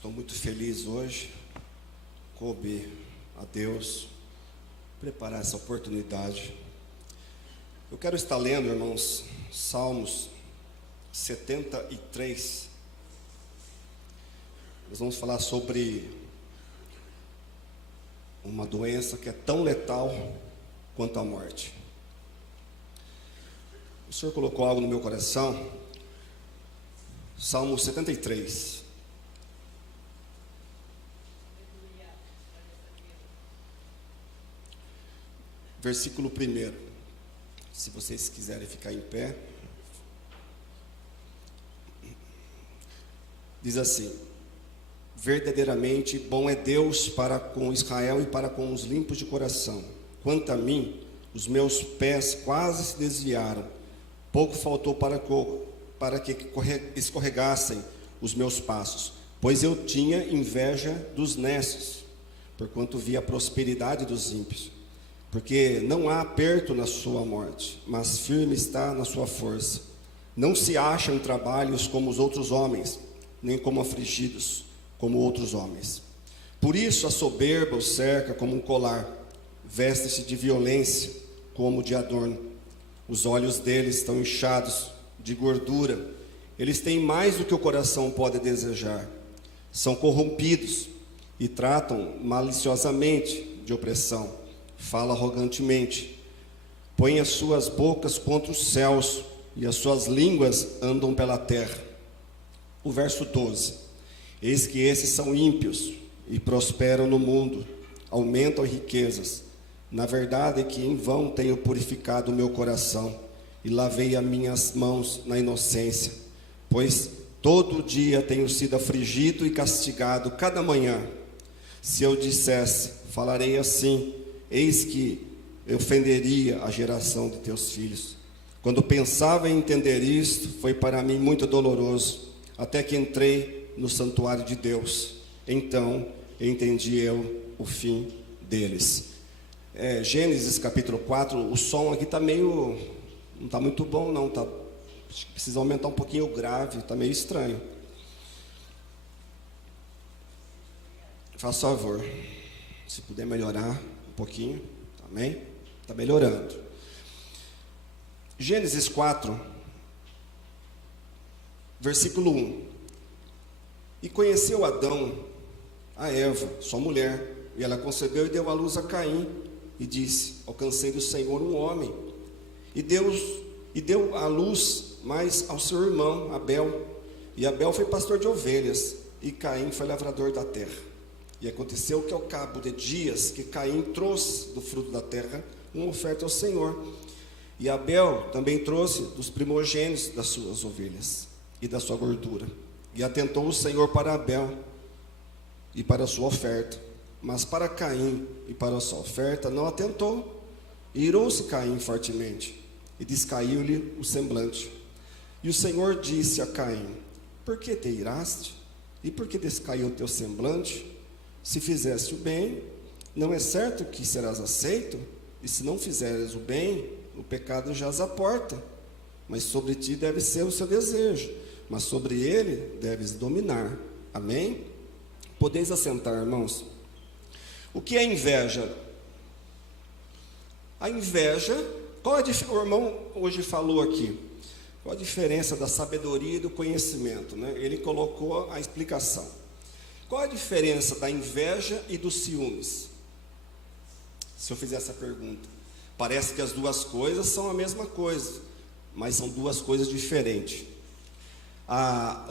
Estou muito feliz hoje. Coube a Deus preparar essa oportunidade. Eu quero estar lendo, irmãos, Salmos 73. Nós vamos falar sobre uma doença que é tão letal quanto a morte. O Senhor colocou algo no meu coração. Salmo 73. Versículo 1. Se vocês quiserem ficar em pé. Diz assim: verdadeiramente bom é Deus para com Israel e para com os limpos de coração. Quanto a mim, os meus pés quase se desviaram. Pouco faltou para que escorregassem os meus passos, pois eu tinha inveja dos necios, porquanto vi a prosperidade dos ímpios. Porque não há aperto na sua morte, mas firme está na sua força. Não se acham em trabalhos como os outros homens, nem como afligidos, como outros homens. Por isso a soberba o cerca como um colar, veste-se de violência como de adorno. Os olhos deles estão inchados de gordura, eles têm mais do que o coração pode desejar. São corrompidos e tratam maliciosamente de opressão. Fala arrogantemente, põe as suas bocas contra os céus, e as suas línguas andam pela terra. O verso 12: eis que esses são ímpios, e prosperam no mundo, aumentam riquezas. Na verdade é que em vão tenho purificado o meu coração, e lavei as minhas mãos na inocência, pois todo dia tenho sido afligido e castigado cada manhã. Se eu dissesse, falarei assim, eis que eu ofenderia a geração de teus filhos. Quando pensava em entender isto, foi para mim muito doloroso, até que entrei no santuário de Deus. Então entendi eu o fim deles. Gênesis capítulo 4, o som aqui está meio... não está muito bom não, precisa aumentar um pouquinho o grave, está meio estranho. Faça favor, se puder melhorar um pouquinho, amém? Está melhorando. Gênesis 4, versículo 1. E conheceu Adão a Eva, sua mulher, e ela concebeu e deu à luz a Caim, e disse: alcancei do Senhor um homem. E deu à luz mais ao seu irmão Abel, e Abel foi pastor de ovelhas, e Caim foi lavrador da terra. E aconteceu que ao cabo de dias que Caim trouxe do fruto da terra uma oferta ao Senhor, e Abel também trouxe dos primogênitos das suas ovelhas e da sua gordura. E atentou o Senhor para Abel e para a sua oferta, mas para Caim e para a sua oferta não atentou. E irou-se Caim fortemente, e descaiu-lhe o semblante. E o Senhor disse a Caim: por que te iraste? E por que descaiu o teu semblante? Se fizeste o bem, não é certo que serás aceito? E se não fizeres o bem, o pecado jaz à porta. Mas sobre ti deve ser o seu desejo, mas sobre ele deves dominar. Amém? Podeis assentar, irmãos. O que é inveja? A inveja, o irmão hoje falou aqui, qual a diferença da sabedoria e do conhecimento, né? Ele colocou a explicação. Qual a diferença da inveja e dos ciúmes? Se eu fizer essa pergunta, parece que as duas coisas são a mesma coisa, mas são duas coisas diferentes.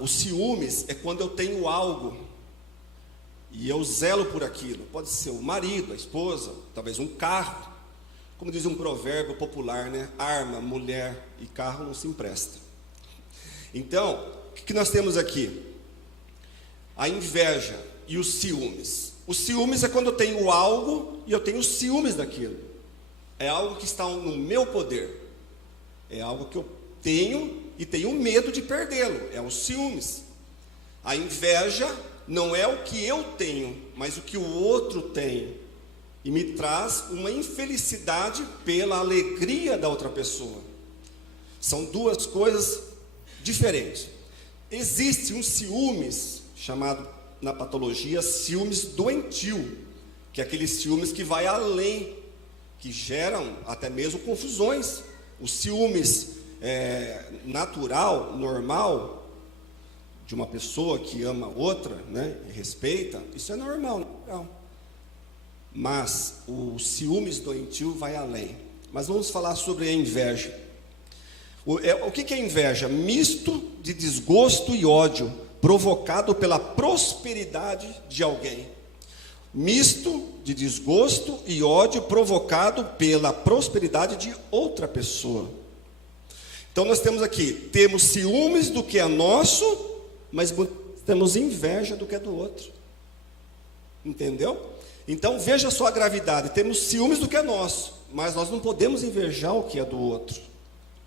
Os ciúmes é quando eu tenho algo e eu zelo por aquilo. Pode ser o marido, a esposa, talvez um carro. Como diz um provérbio popular, né? Arma, mulher e carro não se empresta. Então, o que nós temos aqui? A inveja e os ciúmes. Os ciúmes é quando eu tenho algo e eu tenho ciúmes daquilo. É algo que está no meu poder. É algo que eu tenho e tenho medo de perdê-lo. É os ciúmes. A inveja não é o que eu tenho, mas o que o outro tem. E me traz uma infelicidade pela alegria da outra pessoa. São duas coisas diferentes. Existe um ciúmes chamado na patologia ciúmes doentio, que é aqueles ciúmes que vai além, que geram até mesmo confusões. O ciúmes natural, normal, de uma pessoa que ama outra, né, e respeita, isso é normal, natural. Mas o ciúmes doentio vai além. Mas vamos falar sobre a inveja. O que é inveja? Misto de desgosto e ódio, provocado pela prosperidade de alguém. Misto de desgosto e ódio provocado pela prosperidade de outra pessoa. Então nós temos ciúmes do que é nosso, mas temos inveja do que é do outro. Entendeu? Então veja só a gravidade, temos ciúmes do que é nosso, mas nós não podemos invejar o que é do outro.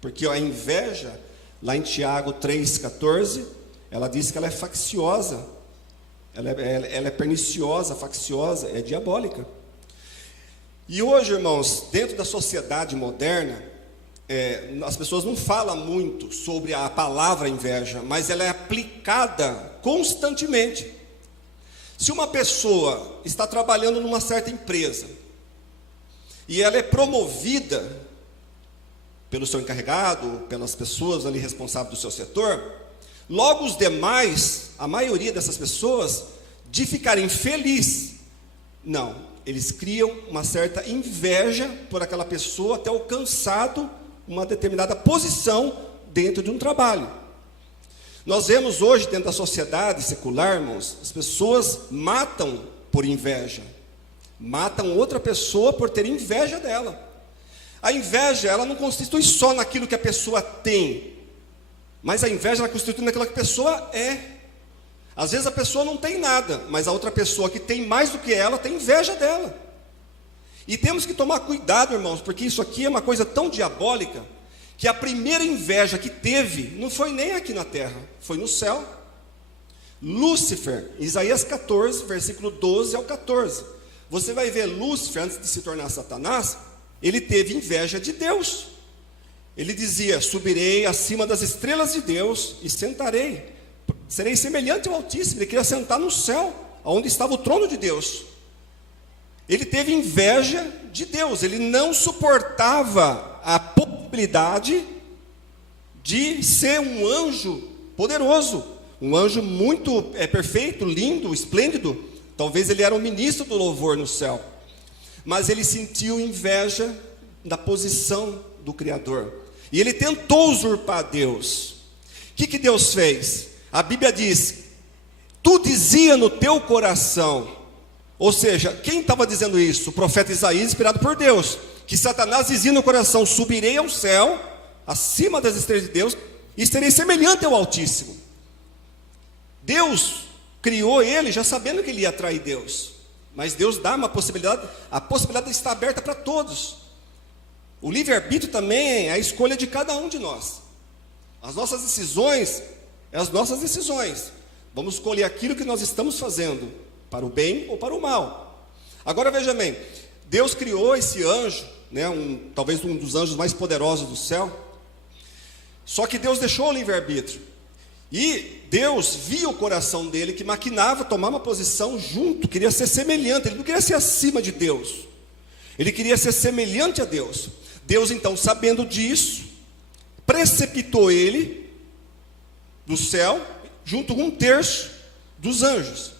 Porque a inveja, lá em Tiago 3,14, ela diz que ela é facciosa, ela é perniciosa, facciosa, é diabólica. E hoje, irmãos, dentro da sociedade moderna, as pessoas não falam muito sobre a palavra inveja, mas ela é aplicada constantemente. Se uma pessoa está trabalhando numa certa empresa, e ela é promovida pelo seu encarregado, pelas pessoas ali responsáveis do seu setor, logo os demais, a maioria dessas pessoas, de ficarem felizes, não, eles criam uma certa inveja por aquela pessoa ter alcançado uma determinada posição dentro de um trabalho. Nós vemos hoje dentro da sociedade secular, irmãos, as pessoas matam por inveja, matam outra pessoa por ter inveja dela. A inveja, ela não constitui só naquilo que a pessoa tem, mas a inveja, ela constitui naquilo que a pessoa é. Às vezes a pessoa não tem nada, mas a outra pessoa que tem mais do que ela, tem inveja dela. E temos que tomar cuidado, irmãos, porque isso aqui é uma coisa tão diabólica, que a primeira inveja que teve, não foi nem aqui na terra, foi no céu. Lúcifer, Isaías 14, versículo 12 ao 14. Você vai ver Lúcifer, antes de se tornar Satanás, ele teve inveja de Deus. Ele dizia: subirei acima das estrelas de Deus e sentarei, serei semelhante ao Altíssimo. Ele queria sentar no céu, onde estava o trono de Deus. Ele teve inveja de Deus, ele não suportava a possibilidade de ser um anjo poderoso, um anjo muito perfeito, lindo, esplêndido. Talvez ele era um ministro do louvor no céu, mas ele sentiu inveja da posição do Criador, e ele tentou usurpar Deus. O que Deus fez? A Bíblia diz: tu dizia no teu coração. Ou seja, quem estava dizendo isso? O profeta Isaías, inspirado por Deus, que Satanás dizia no coração: subirei ao céu, acima das estrelas de Deus, e serei semelhante ao Altíssimo. Deus criou ele já sabendo que ele ia trair Deus, mas Deus dá uma possibilidade, a possibilidade está aberta para todos. O livre-arbítrio também é a escolha de cada um de nós. As nossas decisões, as nossas decisões. Vamos escolher aquilo que nós estamos fazendo, para o bem ou para o mal. Agora veja bem, Deus criou esse anjo, né, talvez um dos anjos mais poderosos do céu. Só que Deus deixou o livre-arbítrio. E Deus via o coração dele, que maquinava tomar uma posição junto, queria ser semelhante, ele não queria ser acima de Deus, ele queria ser semelhante a Deus. Deus então, sabendo disso, precipitou ele do céu, junto com 1/3 dos anjos.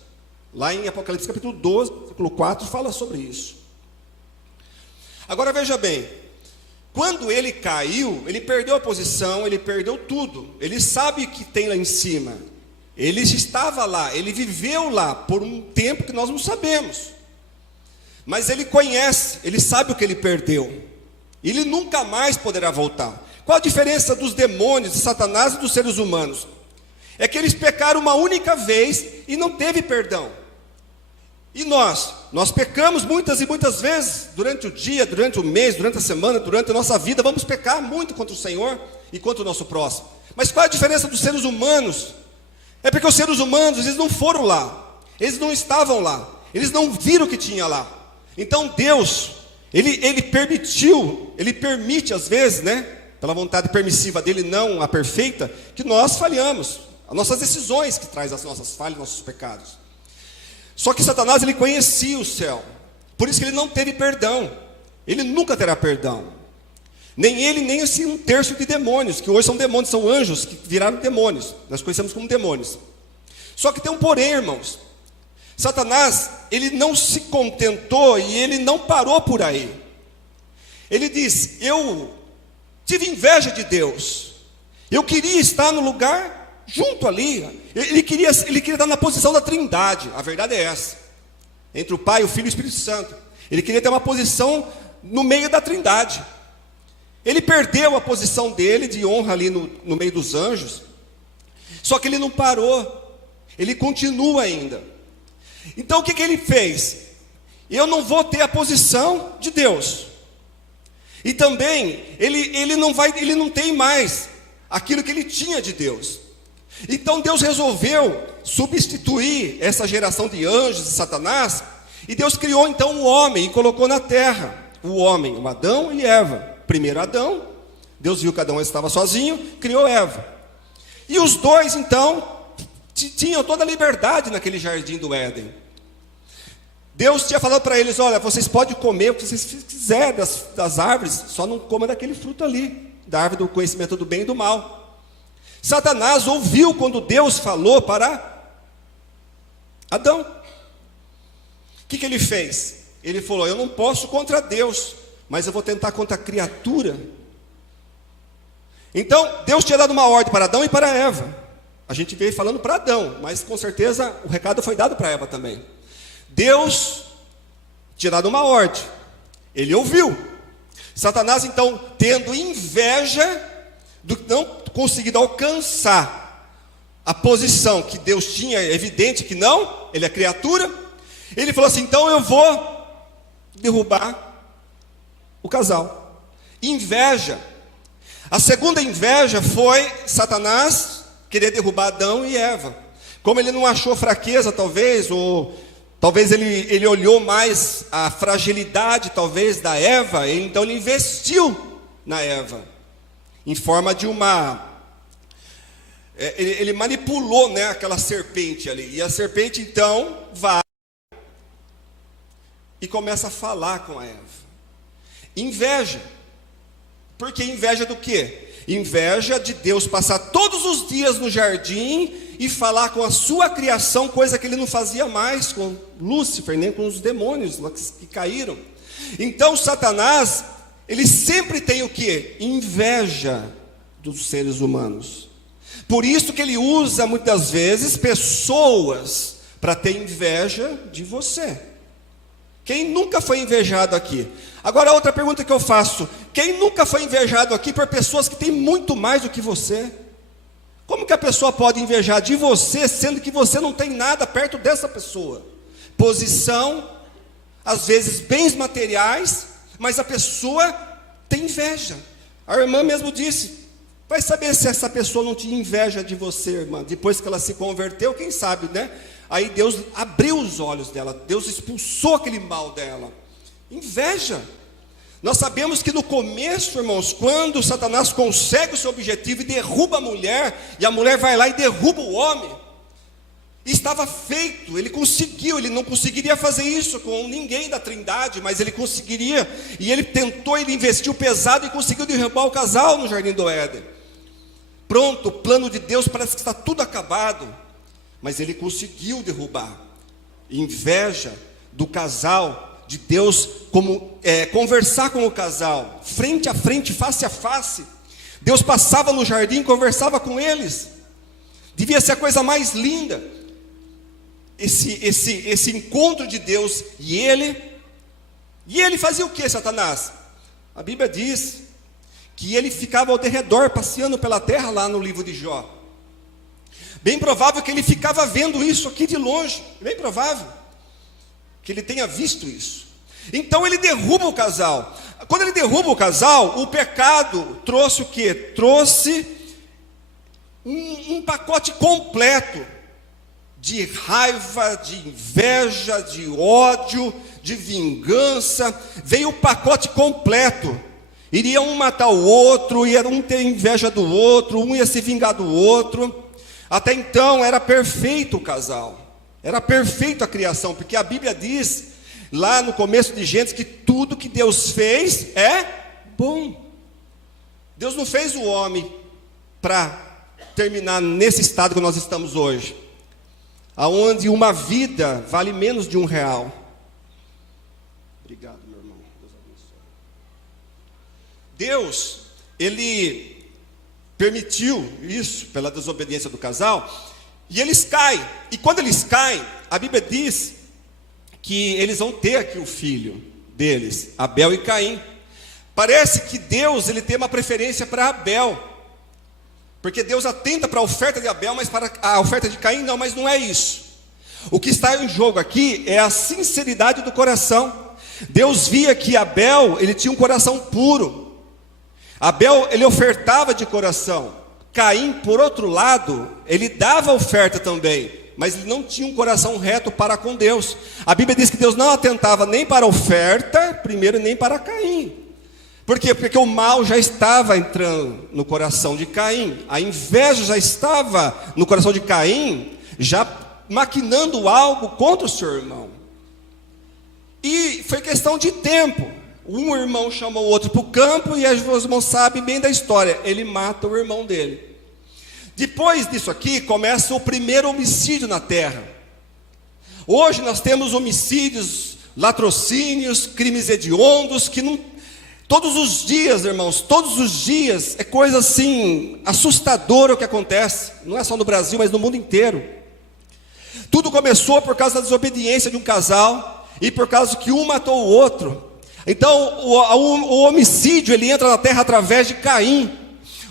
Lá em Apocalipse capítulo 12, versículo 4, fala sobre isso. Agora veja bem, quando ele caiu, ele perdeu a posição, ele perdeu tudo. Ele sabe o que tem lá em cima. Ele estava lá, ele viveu lá por um tempo que nós não sabemos. Mas ele conhece, ele sabe o que ele perdeu. Ele nunca mais poderá voltar. Qual a diferença dos demônios, de Satanás e dos seres humanos? É que eles pecaram uma única vez e não teve perdão. E nós pecamos muitas e muitas vezes, durante o dia, durante o mês, durante a semana, durante a nossa vida, vamos pecar muito contra o Senhor e contra o nosso próximo. Mas qual é a diferença dos seres humanos? É porque os seres humanos, eles não foram lá, eles não estavam lá, eles não viram o que tinha lá. Então Deus, Ele permitiu, Ele permite às vezes, né, pela vontade permissiva dEle, não a perfeita, que nós falhamos, as nossas decisões que traz as nossas falhas, nossos pecados. Só que Satanás, ele conhecia o céu. Por isso que ele não teve perdão. Ele nunca terá perdão. Nem ele, nem esse 1/3 de demônios, que hoje são demônios, são anjos que viraram demônios. Nós conhecemos como demônios. Só que tem um porém, irmãos. Satanás, ele não se contentou e ele não parou por aí. Ele diz: eu tive inveja de Deus. Eu queria estar no lugar junto ali. Ele queria estar na posição da Trindade. A verdade é essa. Entre o Pai, o Filho e o Espírito Santo. Ele queria ter uma posição no meio da Trindade. Ele perdeu a posição dele de honra ali no meio dos anjos. Só que ele não parou. Ele continua ainda. Então o que ele fez? Eu não vou ter a posição de Deus. E também ele não tem mais aquilo que ele tinha de Deus. Então Deus resolveu substituir essa geração de anjos e Satanás. E Deus criou então o homem e colocou na terra o homem, o Adão e Eva. Primeiro Adão, Deus viu que Adão estava sozinho, criou Eva. E os dois então tinham toda a liberdade naquele jardim do Éden. Deus tinha falado para eles: olha, vocês podem comer o que vocês quiserem das árvores, só não coma daquele fruto ali, da árvore do conhecimento do bem e do mal. Satanás ouviu quando Deus falou para Adão. O que ele fez? Ele falou: eu não posso contra Deus, mas eu vou tentar contra a criatura. Então Deus tinha dado uma ordem para Adão e para Eva. A gente veio falando para Adão, mas com certeza o recado foi dado para Eva também. Deus tinha dado uma ordem, ele ouviu. Satanás então, tendo inveja do não conseguido alcançar a posição que Deus tinha, é evidente que não, ele é criatura. Ele falou assim: então eu vou derrubar o casal. Inveja. A segunda inveja foi Satanás querer derrubar Adão e Eva. Como ele não achou fraqueza, talvez, ou talvez ele olhou mais a fragilidade, talvez, da Eva, então ele investiu na Eva, em forma de uma... Ele manipulou, né, aquela serpente ali. E a serpente, então, vai e começa a falar com a Eva. Inveja. Por que inveja do quê? Inveja de Deus passar todos os dias no jardim e falar com a sua criação, coisa que ele não fazia mais com Lúcifer, nem com os demônios que caíram. Então Satanás, ele sempre tem o quê? Inveja dos seres humanos. Por isso que ele usa muitas vezes pessoas para ter inveja de você. Quem nunca foi invejado aqui? Agora outra pergunta que eu faço: quem nunca foi invejado aqui por pessoas que têm muito mais do que você? Como que a pessoa pode invejar de você, sendo que você não tem nada perto dessa pessoa? Posição, às vezes bens materiais, mas a pessoa tem inveja. A irmã mesmo disse: vai saber se essa pessoa não tinha inveja de você, irmã, depois que ela se converteu, quem sabe, né? Aí Deus abriu os olhos dela, Deus expulsou aquele mal dela. Inveja. Nós sabemos que no começo, irmãos, quando Satanás consegue o seu objetivo e derruba a mulher, e a mulher vai lá e derruba o homem, estava feito, ele conseguiu. Ele não conseguiria fazer isso com ninguém da Trindade, mas ele conseguiria, e ele tentou, ele investiu pesado e conseguiu derrubar o casal no jardim do Éden. Pronto, o plano de Deus parece que está tudo acabado, mas ele conseguiu derrubar. Inveja do casal, de Deus, como conversar com o casal, frente a frente, face a face. Deus passava no jardim e conversava com eles. Devia ser a coisa mais linda, esse encontro de Deus e ele fazia o que, Satanás? A Bíblia diz que ele ficava ao derredor, passeando pela terra, lá no livro de Jó. Bem provável que ele ficava vendo isso aqui de longe, bem provável que ele tenha visto isso. Então ele derruba o casal. Quando ele derruba o casal, o pecado trouxe o quê? Trouxe um pacote completo de raiva, de inveja, de ódio, de vingança. Veio o pacote completo. Iria um matar o outro, ia um ter inveja do outro, um ia se vingar do outro. Até então era perfeito o casal. Era perfeito a criação, porque a Bíblia diz, lá no começo de Gênesis, que tudo que Deus fez é bom. Deus não fez o homem para terminar nesse estado que nós estamos hoje, aonde uma vida vale menos de R$1. Obrigado, meu irmão. Deus abençoe. Deus, Ele permitiu isso pela desobediência do casal, e eles caem. E quando eles caem, a Bíblia diz que eles vão ter aqui o filho deles, Abel e Caim. Parece que Deus, ele tem uma preferência para Abel, porque Deus atenta para a oferta de Abel, mas para a oferta de Caim não, mas não é isso. O que está em jogo aqui é a sinceridade do coração. Deus via que Abel, ele tinha um coração puro. Abel, ele ofertava de coração. Caim, por outro lado, ele dava oferta também, mas ele não tinha um coração reto para com Deus. A Bíblia diz que Deus não atentava nem para a oferta, primeiro, nem para Caim. Por quê? Porque o mal já estava entrando no coração de Caim. A inveja já estava no coração de Caim, já maquinando algo contra o seu irmão. E foi questão de tempo. Um irmão chamou o outro para o campo, e os irmãos sabem bem da história. Ele mata o irmão dele. Depois disso aqui, começa o primeiro homicídio na terra. Hoje nós temos homicídios, latrocínios, crimes hediondos, que não... Todos os dias, irmãos, todos os dias, é coisa assim, assustadora o que acontece. Não é só no Brasil, mas no mundo inteiro. Tudo começou por causa da desobediência de um casal, e por causa que um matou o outro. Então, o homicídio, ele entra na terra através de Caim.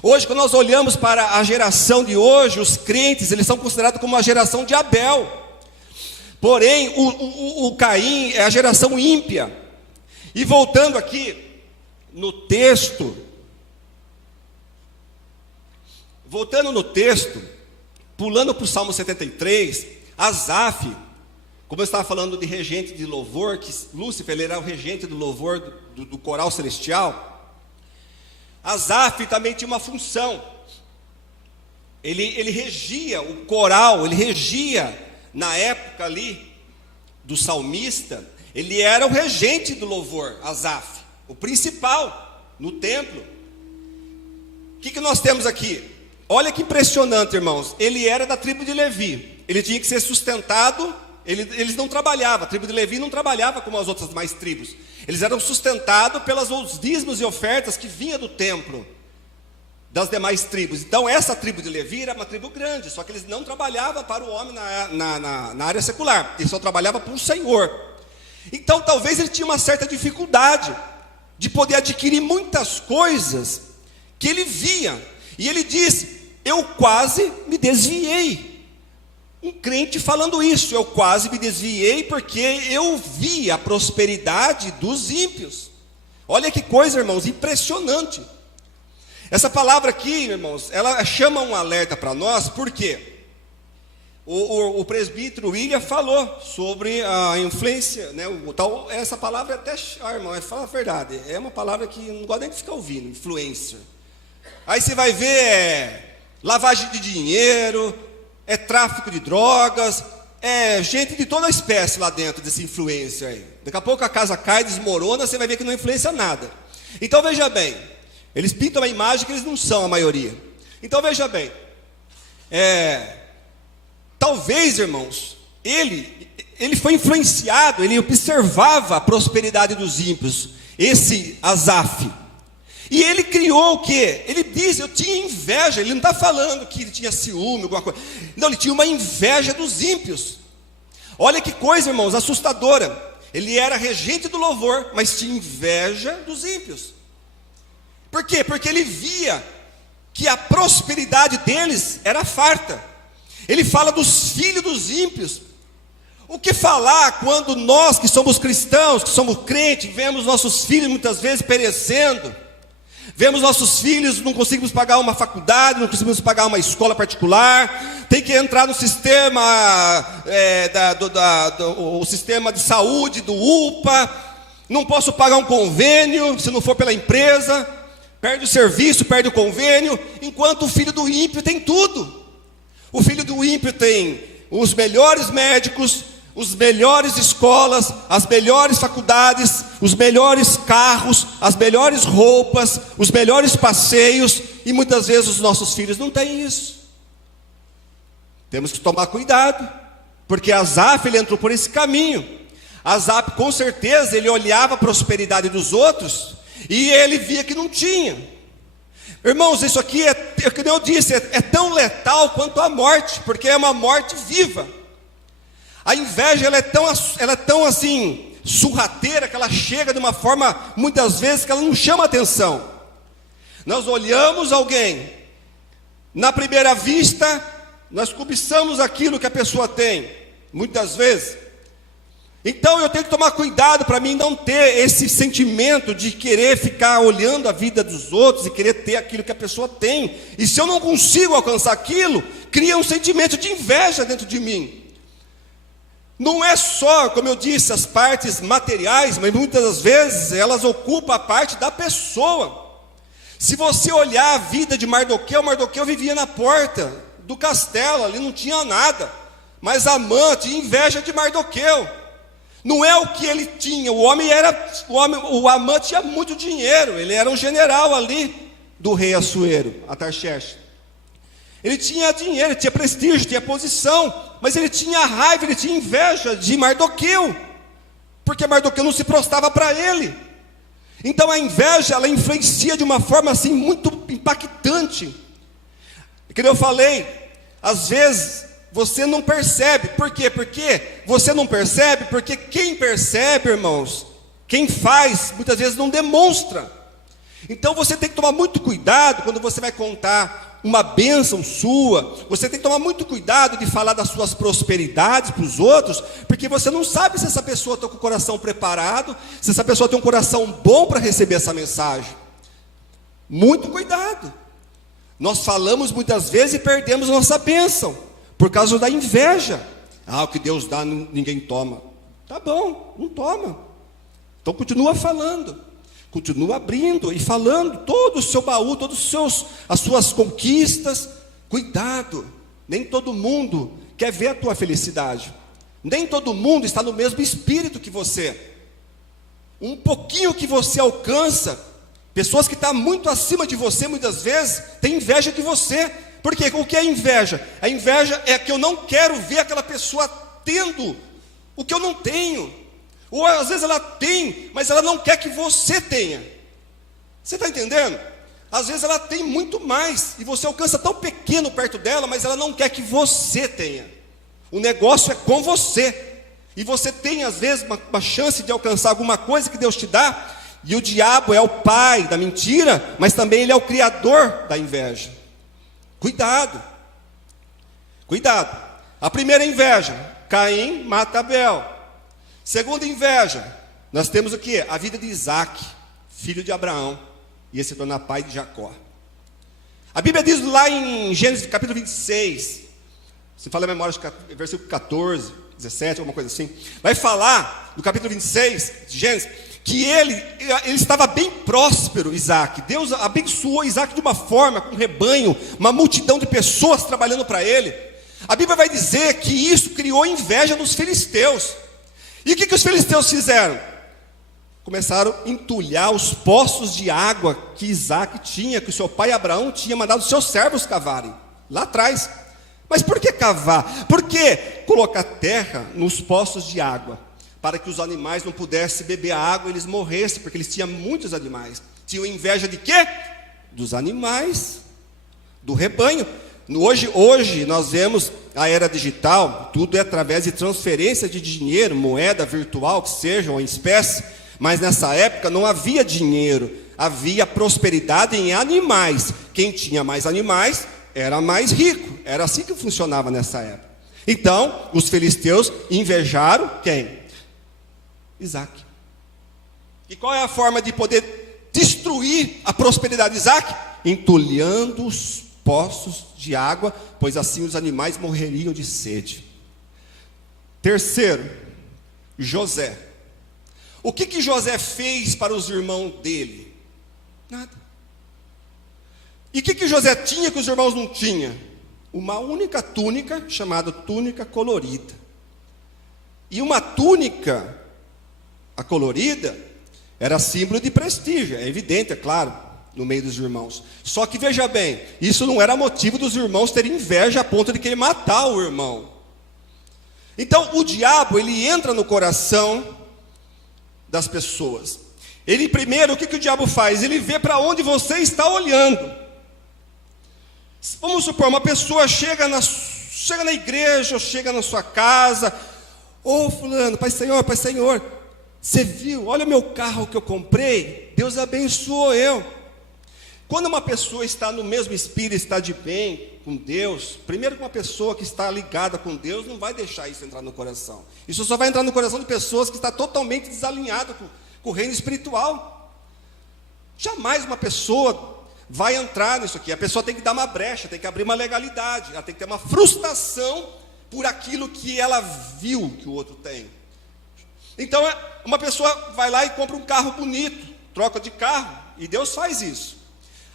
Hoje, quando nós olhamos para a geração de hoje, os crentes, eles são considerados como a geração de Abel. Porém, o Caim é a geração ímpia. E voltando aqui no texto, pulando para o Salmo 73, Asaf, como eu estava falando de regente de louvor, que Lúcifer, ele era o regente do louvor do coral celestial. Asaf também tinha uma função. Ele regia o coral, ele regia, na época ali, do salmista, ele era o regente do louvor, Asaf, o principal, no templo. O que nós temos aqui? Olha que impressionante, irmãos. Ele era da tribo de Levi, ele tinha que ser sustentado. Eles não trabalhavam, a tribo de Levi não trabalhava como as outras mais tribos. Eles eram sustentados pelos dízimos e ofertas que vinha do templo das demais tribos. Então essa tribo de Levi era uma tribo grande, só que eles não trabalhavam para o homem na área secular, eles só trabalhavam para o Senhor. Então talvez ele tinha uma certa dificuldade de poder adquirir muitas coisas que ele via. E ele disse: eu quase me desviei. Um crente falando isso: eu quase me desviei porque eu vi a prosperidade dos ímpios. Olha que coisa, irmãos, impressionante. Essa palavra aqui, irmãos, ela chama um alerta para nós, porque o presbítero William falou sobre a influência, né? Essa palavra até, irmão, fala a verdade, é uma palavra que não gosto nem de ficar ouvindo, influencer. Aí você vai ver lavagem de dinheiro, é tráfico de drogas, é gente de toda a espécie lá dentro desse influencer aí. Daqui a pouco a casa cai, desmorona, você vai ver que não influencia nada. Então veja bem, eles pintam uma imagem que eles não são a maioria. Então veja bem, talvez, irmãos, ele foi influenciado, ele observava a prosperidade dos ímpios, esse Asaf. E ele criou o quê? Ele diz: eu tinha inveja. Ele não está falando que ele tinha ciúme, alguma coisa. Não, ele tinha uma inveja dos ímpios. Olha que coisa, irmãos, assustadora. Ele era regente do louvor, mas tinha inveja dos ímpios. Por quê? Porque ele via que a prosperidade deles era farta. Ele fala dos filhos dos ímpios. O que falar quando nós que somos cristãos, que somos crentes, vemos nossos filhos muitas vezes perecendo? Vemos nossos filhos, não conseguimos pagar uma faculdade, não conseguimos pagar uma escola particular, tem que entrar no sistema, o sistema de saúde do UPA, não posso pagar um convênio, se não for pela empresa, perde o serviço, perde o convênio, enquanto o filho do ímpio tem tudo. O filho do ímpio tem os melhores médicos, as melhores escolas, as melhores faculdades, os melhores carros, as melhores roupas, os melhores passeios, e muitas vezes os nossos filhos não têm isso. Temos que tomar cuidado, porque Asaf, ele entrou por esse caminho. Asaf, com certeza, ele olhava a prosperidade dos outros, e ele via que não tinha. Irmãos, isso aqui como eu disse, é tão letal quanto a morte, porque é uma morte viva. A inveja, ela é tão assim, surrateira, que ela chega de uma forma, muitas vezes, que ela não chama atenção. Nós olhamos alguém, na primeira vista, nós cobiçamos aquilo que a pessoa tem, muitas vezes. Então eu tenho que tomar cuidado para mim não ter esse sentimento de querer ficar olhando a vida dos outros e querer ter aquilo que a pessoa tem. E se eu não consigo alcançar aquilo, cria um sentimento de inveja dentro de mim. Não é só, como eu disse, as partes materiais, mas muitas das vezes elas ocupam a parte da pessoa. Se você olhar a vida de Mardoqueu, Mardoqueu vivia na porta do castelo, ali não tinha nada. Mas Amã tinha inveja de Mardoqueu. Não é o que ele tinha, o Amã tinha muito dinheiro, ele era um general ali do rei Assuero, Atarxerxes. Ele tinha dinheiro, ele tinha prestígio, tinha posição, mas ele tinha raiva, ele tinha inveja de Mardoqueu, porque Mardoqueu não se prostrava para ele. Então a inveja, ela influencia de uma forma assim muito impactante. E como eu falei, às vezes você não percebe. Por quê? Porque você não percebe, porque quem percebe, irmãos, quem faz, muitas vezes não demonstra. Então você tem que tomar muito cuidado quando você vai contar uma bênção sua. Você tem que tomar muito cuidado de falar das suas prosperidades para os outros, porque você não sabe se essa pessoa está com o coração preparado, se essa pessoa tem um coração bom para receber essa mensagem. Muito cuidado. Nós falamos muitas vezes e perdemos nossa bênção por causa da inveja. O que Deus dá ninguém toma. Tá bom, não toma. Então continua falando. Continua abrindo e falando todo o seu baú, as suas conquistas. Cuidado, nem todo mundo quer ver a tua felicidade. Nem todo mundo está no mesmo espírito que você. Um pouquinho que você alcança, pessoas que estão muito acima de você, muitas vezes, têm inveja de você. Por quê? O que é inveja? A inveja é que eu não quero ver aquela pessoa tendo o que eu não tenho. Ou às vezes ela tem, mas ela não quer que você tenha. Você está entendendo? Às vezes ela tem muito mais, e você alcança tão pequeno perto dela, mas ela não quer que você tenha. O negócio é com você. E você tem às vezes uma chance de alcançar alguma coisa que Deus te dá, e o diabo é o pai da mentira, mas também ele é o criador da inveja. Cuidado. Cuidado. A primeira inveja, Caim mata Abel. Segunda inveja, nós temos o quê? A vida de Isaac, filho de Abraão, ia se tornar pai de Jacó. A Bíblia diz lá em Gênesis capítulo 26, se fala a memória, versículo 14, 17, alguma coisa assim, vai falar, no capítulo 26 de Gênesis, que ele estava bem próspero, Isaac. Deus abençoou Isaac de uma forma, com um rebanho, uma multidão de pessoas trabalhando para ele. A Bíblia vai dizer que isso criou inveja nos filisteus. E o que os filisteus fizeram? Começaram a entulhar os poços de água que Isaac tinha, que o seu pai Abraão tinha mandado os seus servos cavarem, lá atrás. Mas por que cavar? Por que colocar terra nos poços de água? Para que os animais não pudessem beber a água e eles morressem, porque eles tinham muitos animais. Tinham inveja de quê? Dos animais, do rebanho. Hoje nós vemos a era digital, tudo é através de transferência de dinheiro, moeda virtual, que seja, ou em espécie. Mas nessa época não havia dinheiro, havia prosperidade em animais. Quem tinha mais animais era mais rico. Era assim que funcionava nessa época. Então, os filisteus invejaram quem? Isaac. E qual é a forma de poder destruir a prosperidade de Isaac? Entulhando os poços de água, pois assim os animais morreriam de sede. Terceiro, José. O que José fez para os irmãos dele? Nada. E o que José tinha que os irmãos não tinham? uma única túnica, chamada túnica colorida. E uma túnica acolorida era símbolo de prestígio, é evidente, é claro, no meio dos irmãos. Só que veja bem, isso não era motivo dos irmãos terem inveja a ponto de querer matar o irmão. Então o diabo, ele entra no coração das pessoas. Ele primeiro, o que o diabo faz? Ele vê para onde você está olhando. Vamos supor, uma pessoa chega na igreja, ou chega na sua casa. Ô fulano, Pai Senhor, você viu? Olha o meu carro que eu comprei. Deus abençoou eu. Quando uma pessoa está no mesmo espírito, está de bem com Deus, primeiro que uma pessoa que está ligada com Deus não vai deixar isso entrar no coração. Isso só vai entrar no coração de pessoas que estão totalmente desalinhadas com o reino espiritual. Jamais uma pessoa vai entrar nisso aqui. A pessoa tem que dar uma brecha, tem que abrir uma legalidade, ela tem que ter uma frustração por aquilo que ela viu que o outro tem. Então, uma pessoa vai lá e compra um carro bonito, troca de carro, e Deus faz isso.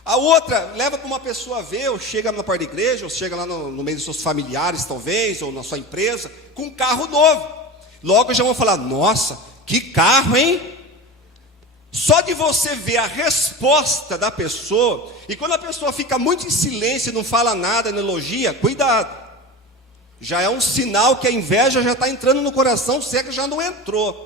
A outra leva para uma pessoa ver, ou chega na parte da igreja, ou chega lá no meio dos seus familiares, talvez, ou na sua empresa, com um carro novo. Logo já vão falar, nossa, que carro, hein? Só de você ver a resposta da pessoa, e quando a pessoa fica muito em silêncio, não fala nada, não elogia, cuidado. Já é um sinal que a inveja já está entrando no coração, se é que já não entrou.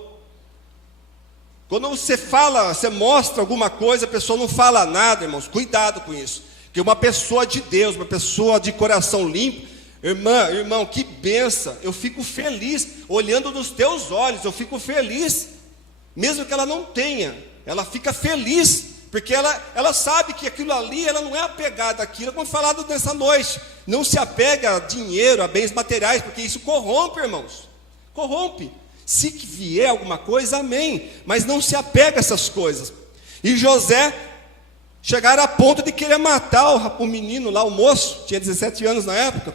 Quando você fala, você mostra alguma coisa, a pessoa não fala nada, irmãos, cuidado com isso. Porque uma pessoa de Deus, uma pessoa de coração limpo, irmão, que benção, eu fico feliz, olhando nos teus olhos, eu fico feliz, mesmo que ela não tenha, ela fica feliz, porque ela sabe que aquilo ali, ela não é apegada àquilo, como falado nessa noite, não se apega a dinheiro, a bens materiais, porque isso corrompe, irmãos, corrompe. Se vier alguma coisa, amém, mas não se apega a essas coisas. E José chegaram a ponto de querer matar o menino lá, o moço, tinha 17 anos na época.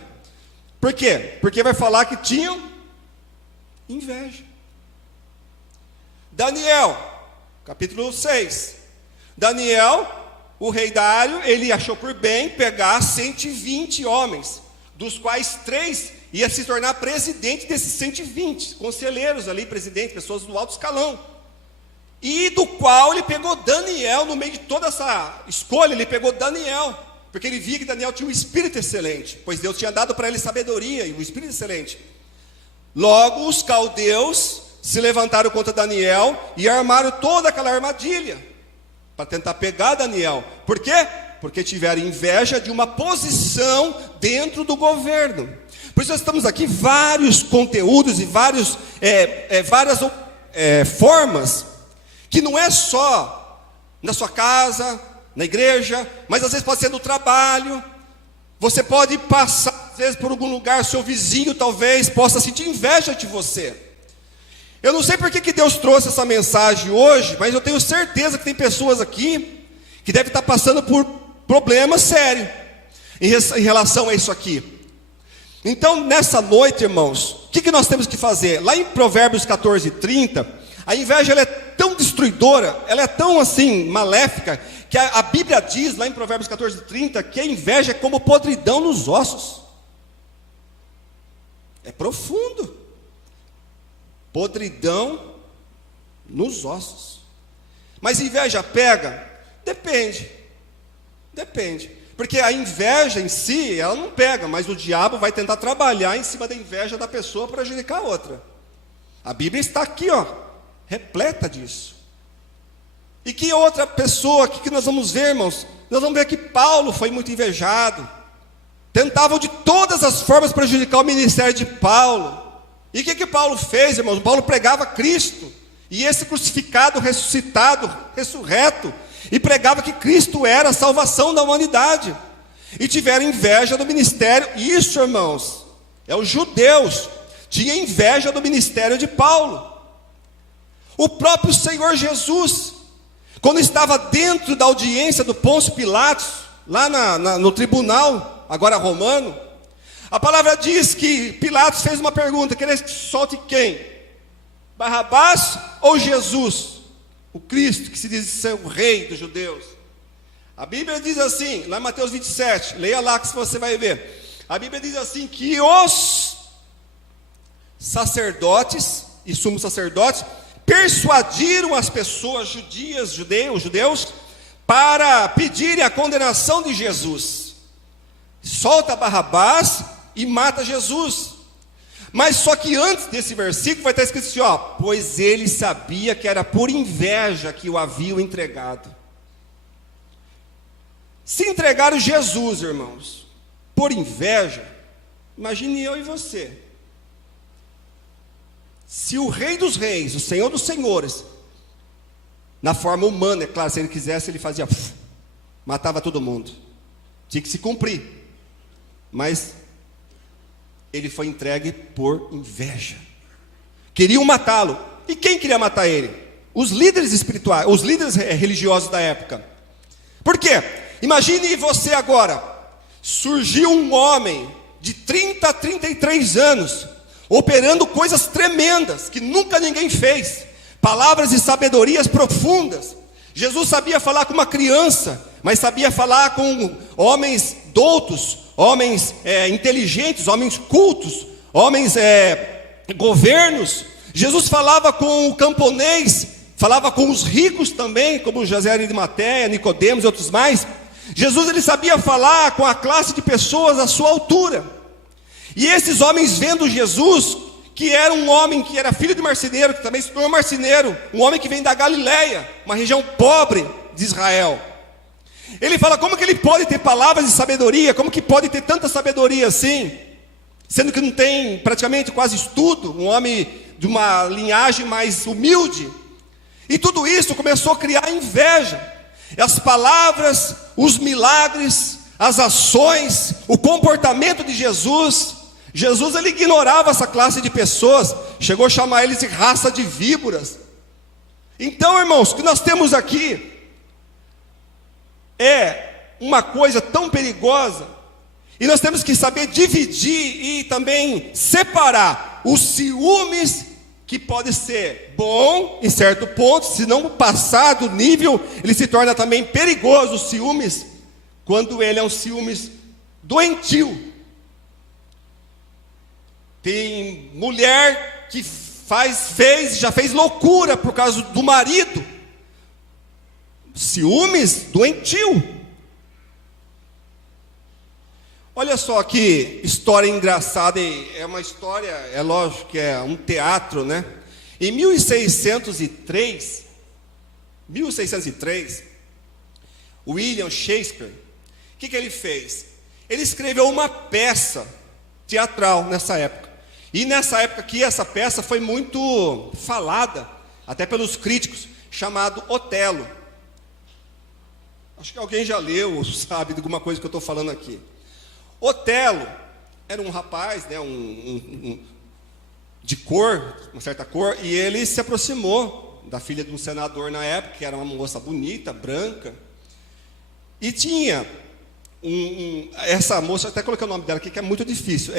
Por quê? Porque vai falar que tinham inveja. Daniel, capítulo 6. Daniel, o rei Dário, ele achou por bem pegar 120 homens, dos quais 3 ia se tornar presidente desses 120, conselheiros ali, presidente, pessoas do alto escalão. E do qual ele pegou Daniel, no meio de toda essa escolha, ele pegou Daniel, porque ele via que Daniel tinha um espírito excelente, pois Deus tinha dado para ele sabedoria e um espírito excelente. Logo, os caldeus se levantaram contra Daniel e armaram toda aquela armadilha, para tentar pegar Daniel. Por quê? Porque tiveram inveja de uma posição dentro do governo. Por isso nós estamos aqui vários conteúdos e várias formas, que não é só na sua casa, na igreja, mas às vezes pode ser no trabalho. Você pode passar, às vezes, por algum lugar, seu vizinho talvez possa sentir inveja de você. Eu não sei por que Deus trouxe essa mensagem hoje, mas eu tenho certeza que tem pessoas aqui que devem estar passando por problemas sérios em relação a isso aqui. Então, nessa noite, irmãos, o que nós temos que fazer? Lá em Provérbios 14:30, a inveja ela é tão destruidora, ela é tão assim, maléfica, que a Bíblia diz, lá em Provérbios 14:30, que a inveja é como podridão nos ossos. É profundo. Podridão nos ossos. Mas inveja pega? Depende. Porque a inveja em si, ela não pega, mas o diabo vai tentar trabalhar em cima da inveja da pessoa para prejudicar a outra. A Bíblia está aqui, repleta disso. E que outra pessoa, o que nós vamos ver, irmãos? Nós vamos ver que Paulo foi muito invejado. Tentavam de todas as formas prejudicar o ministério de Paulo. E o que Paulo fez, irmãos? Paulo pregava Cristo. E esse crucificado, ressuscitado, ressurreto, e pregava que Cristo era a salvação da humanidade. E tiveram inveja do ministério. Isso, irmãos, é os judeus. Tinha inveja do ministério de Paulo. O próprio Senhor Jesus, quando estava dentro da audiência do Pôncio Pilatos, lá no tribunal, agora romano, a palavra diz que Pilatos fez uma pergunta: queres que solte quem? Barrabás ou Jesus? O Cristo, que se diz ser o rei dos judeus. A Bíblia diz assim, lá em Mateus 27, leia lá que você vai ver. A Bíblia diz assim que os sacerdotes e sumos sacerdotes persuadiram as pessoas judeus, para pedirem a condenação de Jesus. Solta Barrabás e mata Jesus. Mas só que antes desse versículo vai estar escrito assim, ó, pois ele sabia que era por inveja que o haviam entregado. Se entregaram Jesus, irmãos, por inveja, imagine eu e você. Se o Rei dos Reis, o Senhor dos Senhores, na forma humana, é claro, se ele quisesse, ele fazia, matava todo mundo. Tinha que se cumprir. Mas ele foi entregue por inveja. Queriam matá-lo. E quem queria matar ele? Os líderes espirituais, os líderes religiosos da época. Por quê? Imagine você agora, surgiu um homem de 30 a 33 anos, operando coisas tremendas, que nunca ninguém fez, palavras de sabedorias profundas. Jesus sabia falar com uma criança, mas sabia falar com homens doutos, homens inteligentes, homens cultos, homens governos. Jesus falava com o camponês, falava com os ricos também, como José de Arimateia, Nicodemos e outros mais. Jesus, ele sabia falar com a classe de pessoas à sua altura. E esses homens vendo Jesus, que era um homem que era filho de marceneiro, que também se tornou marceneiro, um homem que vem da Galileia, uma região pobre de Israel. Ele fala, como que ele pode ter palavras de sabedoria? Como que pode ter tanta sabedoria assim? Sendo que não tem praticamente quase estudo, um homem de uma linhagem mais humilde. E tudo isso começou a criar inveja. As palavras, os milagres, as ações, o comportamento de Jesus. Jesus, ele ignorava essa classe de pessoas, chegou a chamar eles de raça de víboras. Então, irmãos, o que nós temos aqui é uma coisa tão perigosa, e nós temos que saber dividir e também separar os ciúmes, que pode ser bom em certo ponto, se não passar do nível, ele se torna também perigoso, os ciúmes, quando ele é um ciúmes doentio. Tem mulher que já fez loucura por causa do marido. Ciúmes doentio. Olha só que história engraçada, é uma história, é lógico que é um teatro, né? Em 1603, William Shakespeare, o que ele fez? Ele escreveu uma peça teatral nessa época. E nessa época aqui, essa peça foi muito falada, até pelos críticos, chamado Otelo. Acho que alguém já leu, ou sabe de alguma coisa que eu estou falando aqui. Otelo era um rapaz, né, de cor, uma certa cor, e ele se aproximou da filha de um senador na época, que era uma moça bonita, branca, e tinha essa moça, até coloquei o nome dela aqui, que é muito difícil,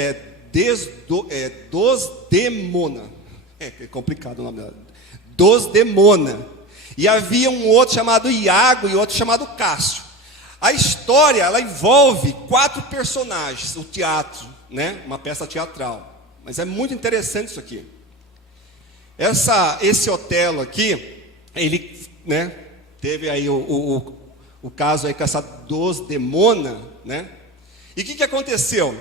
Desdemona, é complicado o nome dela, Desdemona, e havia um outro chamado Iago e outro chamado Cássio. A história, ela envolve 4 personagens, o teatro, né? Uma peça teatral. Mas é muito interessante isso aqui. Esse Otelo aqui, ele, né, teve aí o caso aí com essa Desdemona, né? E o que aconteceu?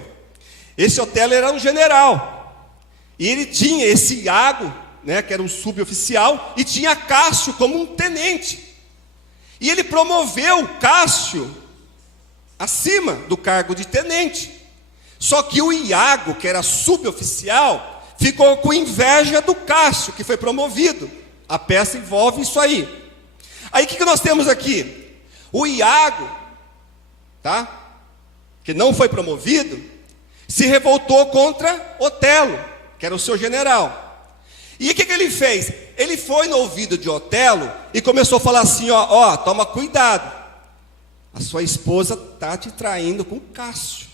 Esse Otelo era um general. E ele tinha esse Iago, né, que era um suboficial, e tinha Cássio como um tenente. E ele promoveu Cássio acima do cargo de tenente. Só que o Iago, que era suboficial, ficou com inveja do Cássio, que foi promovido. A peça envolve isso aí. Aí o que nós temos aqui? O Iago, tá? Que não foi promovido, se revoltou contra Otelo, que era o seu general. E o que ele fez? Ele foi no ouvido de Otelo e começou a falar assim, ó, toma cuidado. A sua esposa está te traindo com Cássio.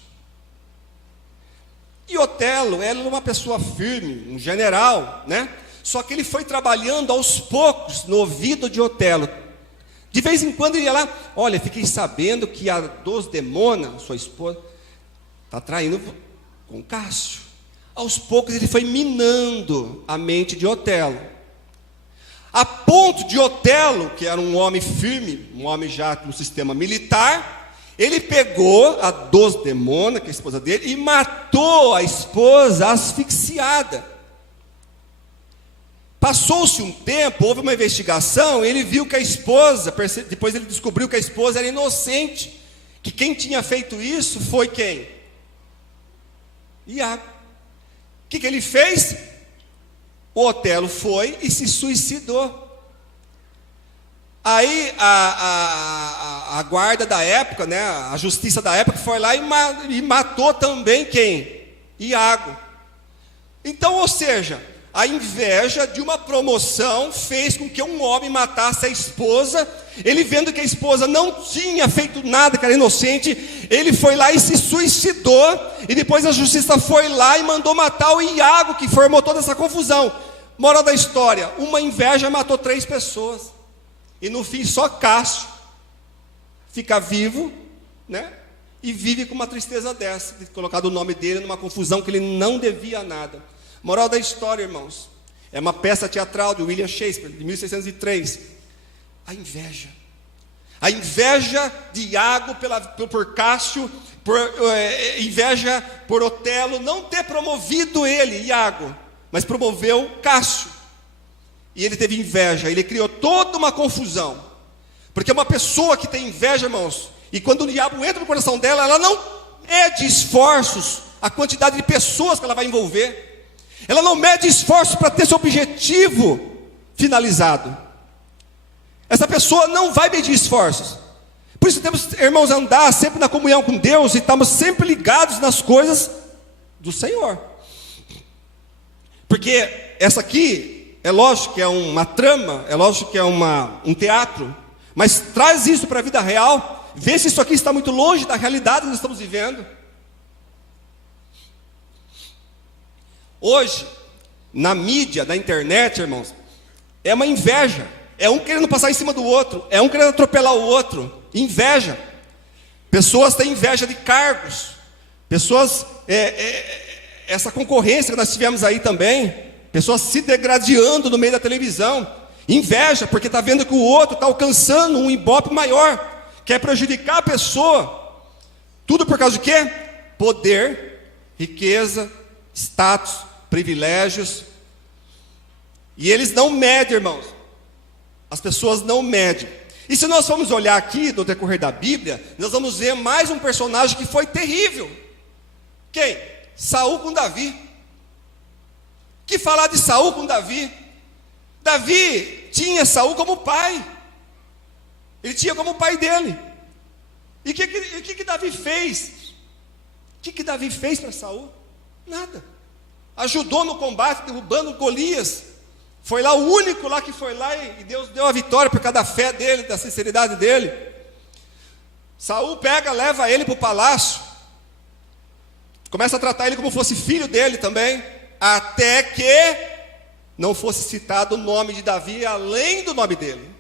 E Otelo, ele era uma pessoa firme, um general, né? Só que ele foi trabalhando aos poucos no ouvido de Otelo. De vez em quando ele ia lá, olha, fiquei sabendo que a Desdemona, sua esposa, está traindo com Cássio. Aos poucos ele foi minando a mente de Otelo, a ponto de Otelo, que era um homem firme, um homem já no sistema militar, ele pegou a Desdemona, que é a esposa dele, e matou a esposa asfixiada. Passou-se um tempo, houve uma investigação, ele viu que a esposa, depois ele descobriu que a esposa era inocente, que quem tinha feito isso foi quem? Iago. O que ele fez? O Otelo foi e se suicidou. Aí a guarda da época, né, a justiça da época foi lá e matou também quem? Iago. Então, ou seja, a inveja de uma promoção fez com que um homem matasse a esposa. Ele vendo que a esposa não tinha feito nada, que era inocente, ele foi lá e se suicidou. E depois a justiça foi lá e mandou matar o Iago, que formou toda essa confusão. Moral da história, uma inveja matou 3 pessoas. E no fim só Cássio fica vivo, né? E vive com uma tristeza dessa, de ter colocado o nome dele numa confusão que ele não devia nada. Moral da história, irmãos, é uma peça teatral de William Shakespeare, de 1603. A inveja de Iago por Cássio, inveja por Otelo não ter promovido ele, Iago, mas promoveu Cássio. E ele teve inveja, ele criou toda uma confusão. Porque uma pessoa que tem inveja, irmãos, e quando o diabo entra no coração dela, ela não mede esforços a quantidade de pessoas que ela vai envolver. Ela não mede esforços para ter seu objetivo finalizado. Essa pessoa não vai medir esforços. Por isso temos, irmãos, andar sempre na comunhão com Deus e estamos sempre ligados nas coisas do Senhor. Porque essa aqui, é lógico que é uma trama, é lógico que é um teatro, mas traz isso para a vida real, vê se isso aqui está muito longe da realidade que nós estamos vivendo. Hoje, na mídia, na internet, irmãos, é uma inveja. É um querendo passar em cima do outro, é um querendo atropelar o outro. Inveja. Pessoas têm inveja de cargos. Pessoas, essa concorrência que nós tivemos aí também. Pessoas se degradando no meio da televisão. Inveja, porque está vendo que o outro está alcançando um ibope maior. Quer prejudicar a pessoa. Tudo por causa de quê? Poder, riqueza, status, privilégios. E eles não medem, irmãos. As pessoas não medem. E se nós formos olhar aqui no decorrer da Bíblia, nós vamos ver mais um personagem que foi terrível. Quem? Saul com Davi. Que falar de Saul com Davi? Davi tinha Saul como pai. Ele tinha como pai dele. E o que Davi fez? O que Davi fez para Saul? Nada. Ajudou no combate, derrubando Golias. Foi lá o único lá que foi lá e Deus deu a vitória por causa da fé dele, da sinceridade dele. Saul pega, leva ele para o palácio. Começa a tratar ele como fosse filho dele também. Até que não fosse citado o nome de Davi além do nome dele.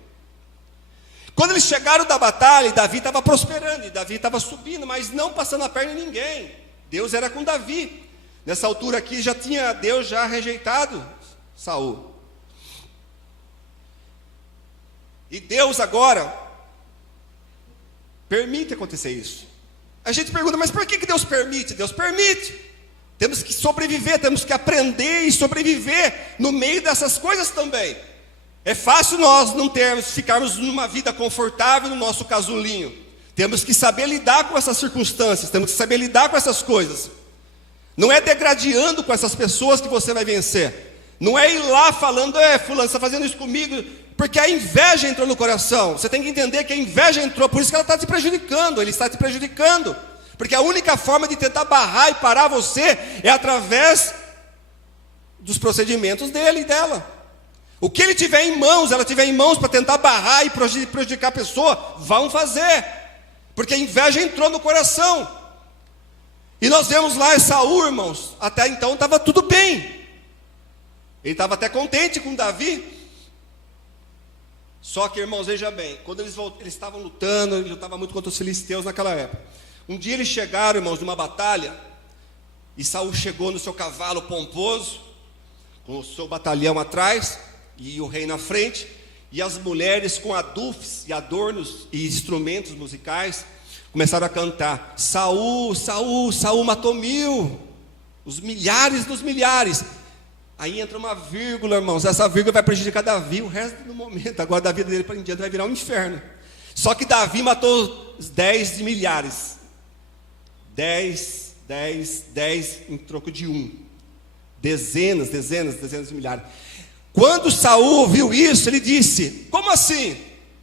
Quando eles chegaram da batalha, Davi estava prosperando, e Davi estava subindo, mas não passando a perna em ninguém. Deus era com Davi. Nessa altura aqui Deus já rejeitado Saul. E Deus agora permite acontecer isso. A gente pergunta, mas por que Deus permite? Deus permite. Temos que sobreviver, temos que aprender e sobreviver no meio dessas coisas também. É fácil nós não ficarmos numa vida confortável no nosso casulinho. Temos que saber lidar com essas circunstâncias, temos que saber lidar com essas coisas. Não é degradando com essas pessoas que você vai vencer. Não é ir lá falando, fulano, você está fazendo isso comigo, porque a inveja entrou no coração. Você tem que entender que a inveja entrou, por isso que ela está te prejudicando, ele está te prejudicando. Porque a única forma de tentar barrar e parar você é através dos procedimentos dele e dela. O que ele tiver em mãos, ela tiver em mãos para tentar barrar e prejudicar a pessoa, vão fazer. Porque a inveja entrou no coração. E nós vemos lá Saul, irmãos, até então estava tudo bem. Ele estava até contente com Davi. Só que, irmãos, veja bem, quando eles estavam lutando, ele lutava muito contra os filisteus naquela época. Um dia eles chegaram, irmãos, numa batalha, e Saul chegou no seu cavalo pomposo, com o seu batalhão atrás, e o rei na frente, e as mulheres com adufes e adornos e instrumentos musicais, começaram a cantar: Saul, Saul, Saul matou 1000, os milhares dos milhares. Aí entra uma vírgula, irmãos, essa vírgula vai prejudicar Davi o resto do momento, agora da vida dele para em diante vai virar um inferno. Só que Davi matou 10 de milhares, 10 em troco de 1, dezenas de milhares. Quando Saul ouviu isso, ele disse: como assim?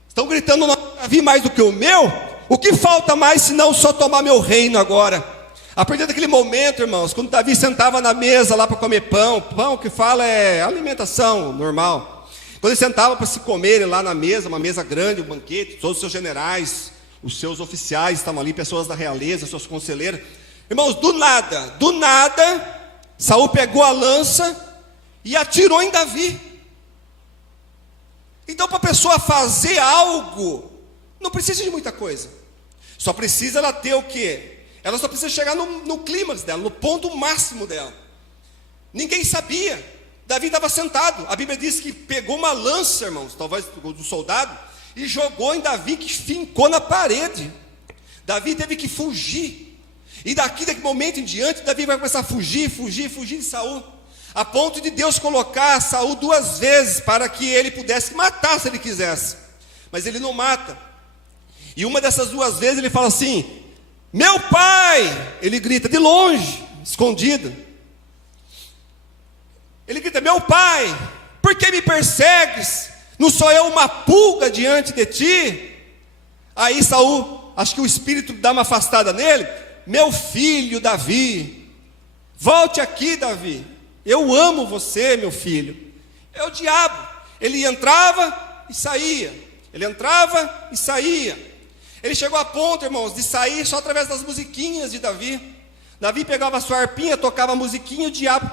Estão gritando o nome de Davi mais do que o meu? O que falta mais senão só tomar meu reino agora? A partir daquele momento, irmãos, quando Davi sentava na mesa lá para comer pão que fala é alimentação normal. Quando ele sentava para se comerem lá na mesa, uma mesa grande, um banquete, todos os seus generais, os seus oficiais estavam ali, pessoas da realeza, seus conselheiros. Irmãos, do nada, Saul pegou a lança e atirou em Davi. Então, para a pessoa fazer algo, não precisa de muita coisa. Só precisa ela ter o quê? Ela só precisa chegar no clímax dela, no ponto máximo dela. Ninguém sabia. Davi estava sentado. A Bíblia diz que pegou uma lança, irmãos, talvez do soldado, e jogou em Davi, que fincou na parede. Davi teve que fugir. E daquele momento em diante, Davi vai começar a fugir de Saul, a ponto de Deus colocar Saul 2 vezes para que ele pudesse matar se ele quisesse. Mas ele não mata. E uma dessas 2 vezes ele fala assim: meu pai! Ele grita de longe, escondido. Ele grita: meu pai, por que me persegues? Não sou eu uma pulga diante de ti? Aí Saul, acho que o espírito dá uma afastada nele. Meu filho Davi, volte aqui, Davi. Eu amo você, meu filho. É o diabo. Ele entrava e saía. Ele entrava e saía. Ele chegou a ponto, irmãos, de sair só através das musiquinhas de Davi. Davi pegava a sua harpinha, tocava a musiquinha, e o diabo,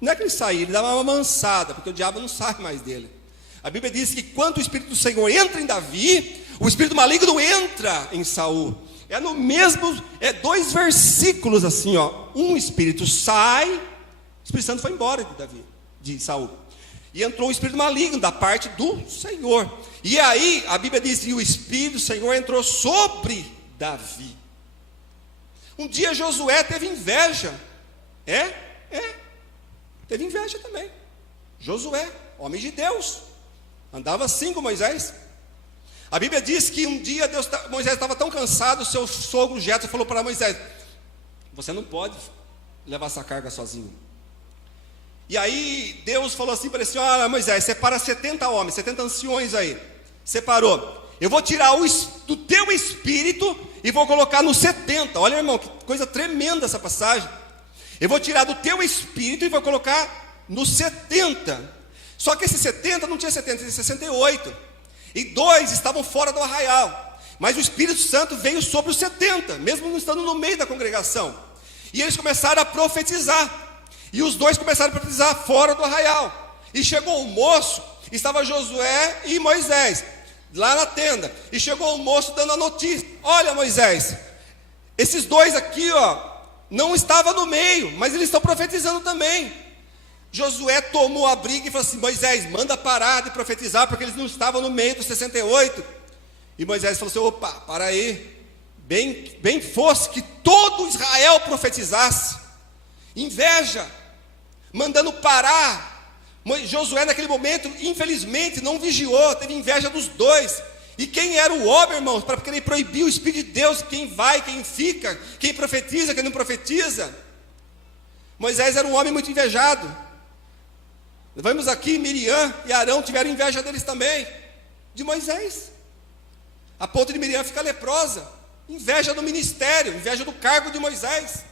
não é que ele saía, ele dava uma mansada, porque o diabo não sai mais dele. A Bíblia diz que quando o Espírito do Senhor entra em Davi, o espírito maligno entra em Saul. É no mesmo, 2 versículos assim, ó. Um espírito sai, o Espírito Santo foi embora de Davi, de Saul. E entrou o espírito maligno da parte do Senhor. E aí, a Bíblia diz que o Espírito do Senhor entrou sobre Davi. Um dia Josué teve inveja. Teve inveja também. Josué, homem de Deus, andava assim com Moisés. A Bíblia diz que um dia Moisés estava tão cansado, o seu sogro Jetro falou para Moisés: você não pode levar essa carga sozinho. E aí Deus falou assim para ele: olha, Moisés, separa 70 homens, 70 anciões aí. Separou. Eu vou tirar do teu espírito e vou colocar no 70. Olha, irmão, que coisa tremenda essa passagem. Eu vou tirar do teu espírito e vou colocar no 70. Só que esse 70 não tinha 70, tinha 68. E 2 estavam fora do arraial. Mas o Espírito Santo veio sobre os 70, mesmo não estando no meio da congregação. E eles começaram a profetizar. E os 2 começaram a profetizar fora do arraial. E chegou o moço, estava Josué e Moisés lá na tenda. E chegou o moço dando a notícia: olha, Moisés, esses 2 aqui, ó, não estavam no meio, mas eles estão profetizando também. Josué tomou a briga e falou assim: Moisés, manda parar de profetizar, porque eles não estavam no meio dos 68. E Moisés falou assim: opa, para aí. Bem fosse que todo Israel profetizasse. Inveja, mandando parar. Josué naquele momento, infelizmente, não vigiou, teve inveja dos 2. E quem era o homem, irmãos, para querer proibir o Espírito de Deus? Quem vai, quem fica, quem profetiza, quem não profetiza? Moisés era um homem muito invejado. Vamos aqui, Miriam e Arão tiveram inveja deles também, de Moisés, a ponto de Miriam ficar leprosa. Inveja do ministério, inveja do cargo de Moisés.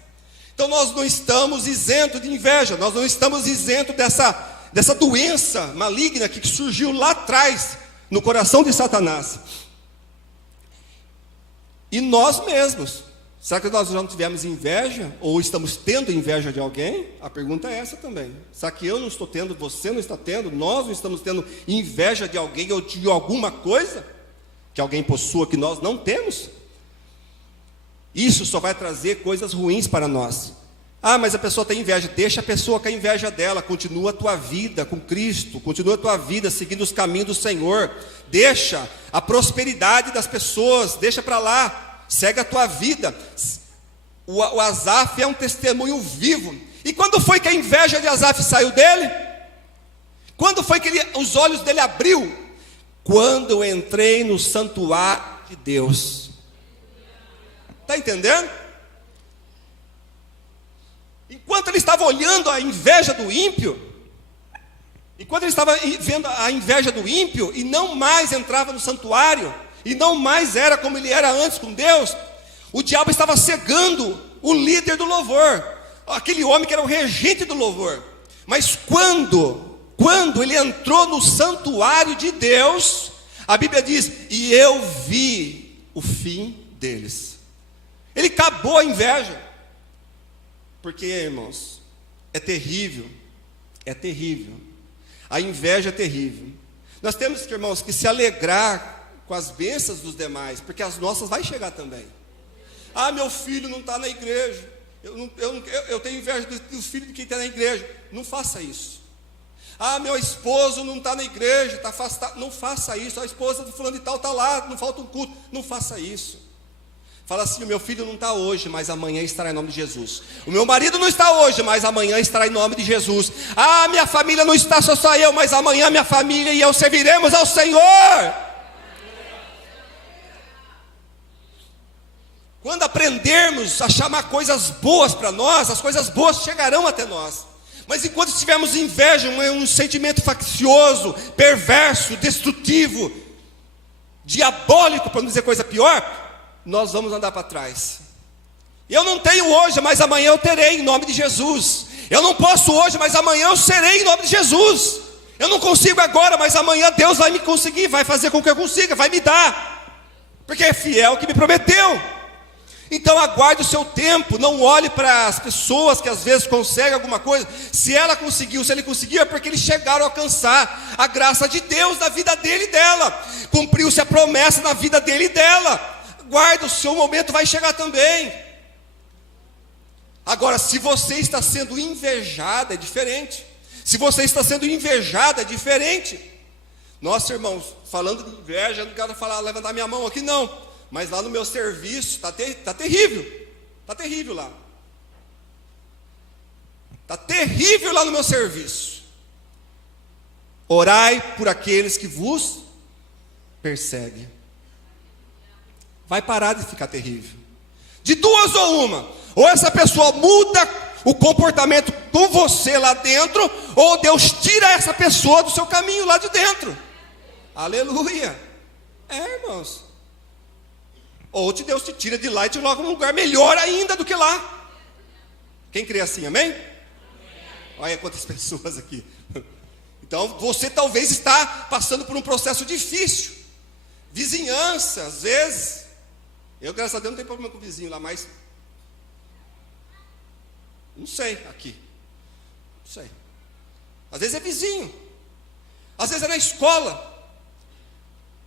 Então nós não estamos isentos de inveja, nós não estamos isentos dessa doença maligna que surgiu lá atrás, no coração de Satanás. E nós mesmos, será que nós já não tivemos inveja? Ou estamos tendo inveja de alguém? A pergunta é essa também. Será que eu não estou tendo, você não está tendo, nós não estamos tendo inveja de alguém ou de alguma coisa que alguém possua que nós não temos? Isso só vai trazer coisas ruins para nós. Ah, mas a pessoa tem inveja. Deixa a pessoa com a inveja dela. Continua a tua vida com Cristo. Continua a tua vida seguindo os caminhos do Senhor. Deixa a prosperidade das pessoas. Deixa para lá. Segue a tua vida. O Asaf é um testemunho vivo. E quando foi que a inveja de Asaf saiu dele? Quando foi que os olhos dele abriu? Quando eu entrei no santuário de Deus. Está entendendo? Enquanto ele estava olhando a inveja do ímpio, enquanto ele estava vendo a inveja do ímpio, e não mais entrava no santuário, e não mais era como ele era antes com Deus, o diabo estava cegando o líder do louvor, aquele homem que era o regente do louvor. Mas quando ele entrou no santuário de Deus, a Bíblia diz, e eu vi o fim deles. Ele acabou a inveja. Porque, irmãos, é terrível. A inveja é terrível. Nós temos, irmãos, que se alegrar com as bênçãos dos demais, porque as nossas vai chegar também. Ah, meu filho não está na igreja. Eu tenho inveja dos filhos de quem está na igreja. Não faça isso. Ah, meu esposo não está na igreja, está afastado. Não faça isso. A esposa do fulano de tal está lá, não falta um culto. Não faça isso. Fala assim, o meu filho não está hoje, mas amanhã estará em nome de Jesus. O meu marido não está hoje, mas amanhã estará em nome de Jesus. Ah, minha família não está só eu, mas amanhã minha família e eu serviremos ao Senhor. Quando aprendermos a chamar coisas boas para nós, as coisas boas chegarão até nós. Mas enquanto tivermos inveja, um sentimento faccioso, perverso, destrutivo, diabólico, para não dizer coisa pior, nós vamos andar para trás. Eu não tenho hoje, mas amanhã eu terei em nome de Jesus. Eu não posso hoje, mas amanhã eu serei em nome de Jesus. Eu não consigo agora, mas amanhã Deus vai me conseguir, vai fazer com que eu consiga, vai me dar, porque é fiel que me prometeu. Então aguarde o seu tempo. Não olhe para as pessoas que às vezes conseguem alguma coisa. Se ela conseguiu, se ele conseguiu, é porque eles chegaram a alcançar a graça de Deus na vida dele e dela. Cumpriu-se a promessa na vida dele e dela. Guarda, o seu momento vai chegar também. Agora, se você está sendo invejado, é diferente. Se você está sendo invejado, é diferente. Nossa, irmãos, falando de inveja, eu não quero levantar minha mão aqui não. Mas lá no meu serviço, está terrível. Está terrível lá. Está terrível lá no meu serviço. Orai por aqueles que vos perseguem. Vai parar de ficar terrível. De duas ou uma. Ou essa pessoa muda o comportamento com você lá dentro, ou Deus tira essa pessoa do seu caminho lá de dentro. Aleluia. Irmãos. Ou Deus te tira de lá e te coloca num lugar melhor ainda do que lá. Quem crê assim, amém? Olha quantas pessoas aqui. Então você talvez está passando por um processo difícil. Vizinhança, às vezes. Eu, graças a Deus, não tenho problema com o vizinho lá, mas não sei aqui. Não sei. Às vezes é vizinho. Às vezes é na escola.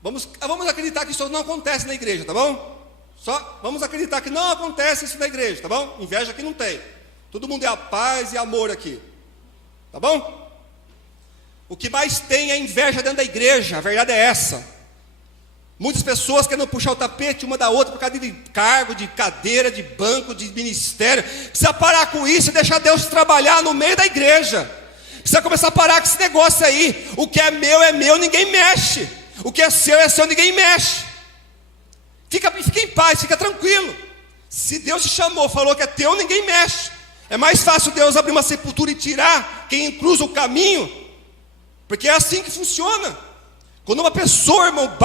Vamos acreditar que isso não acontece na igreja, tá bom? Só vamos acreditar que não acontece isso na igreja, tá bom? Inveja aqui não tem. Todo mundo é a paz e amor aqui. Tá bom? O que mais tem é inveja dentro da igreja, a verdade é essa. Muitas pessoas querendo puxar o tapete uma da outra por causa de cargo, de cadeira, de banco, de ministério. Precisa parar com isso e deixar Deus trabalhar no meio da igreja. Precisa começar a parar com esse negócio aí. O que é meu, ninguém mexe. O que é seu, ninguém mexe. Fica em paz, fica tranquilo. Se Deus te chamou, falou que é teu, ninguém mexe. É mais fácil Deus abrir uma sepultura e tirar quem cruza o caminho, porque é assim que funciona. Quando uma pessoa, irmão,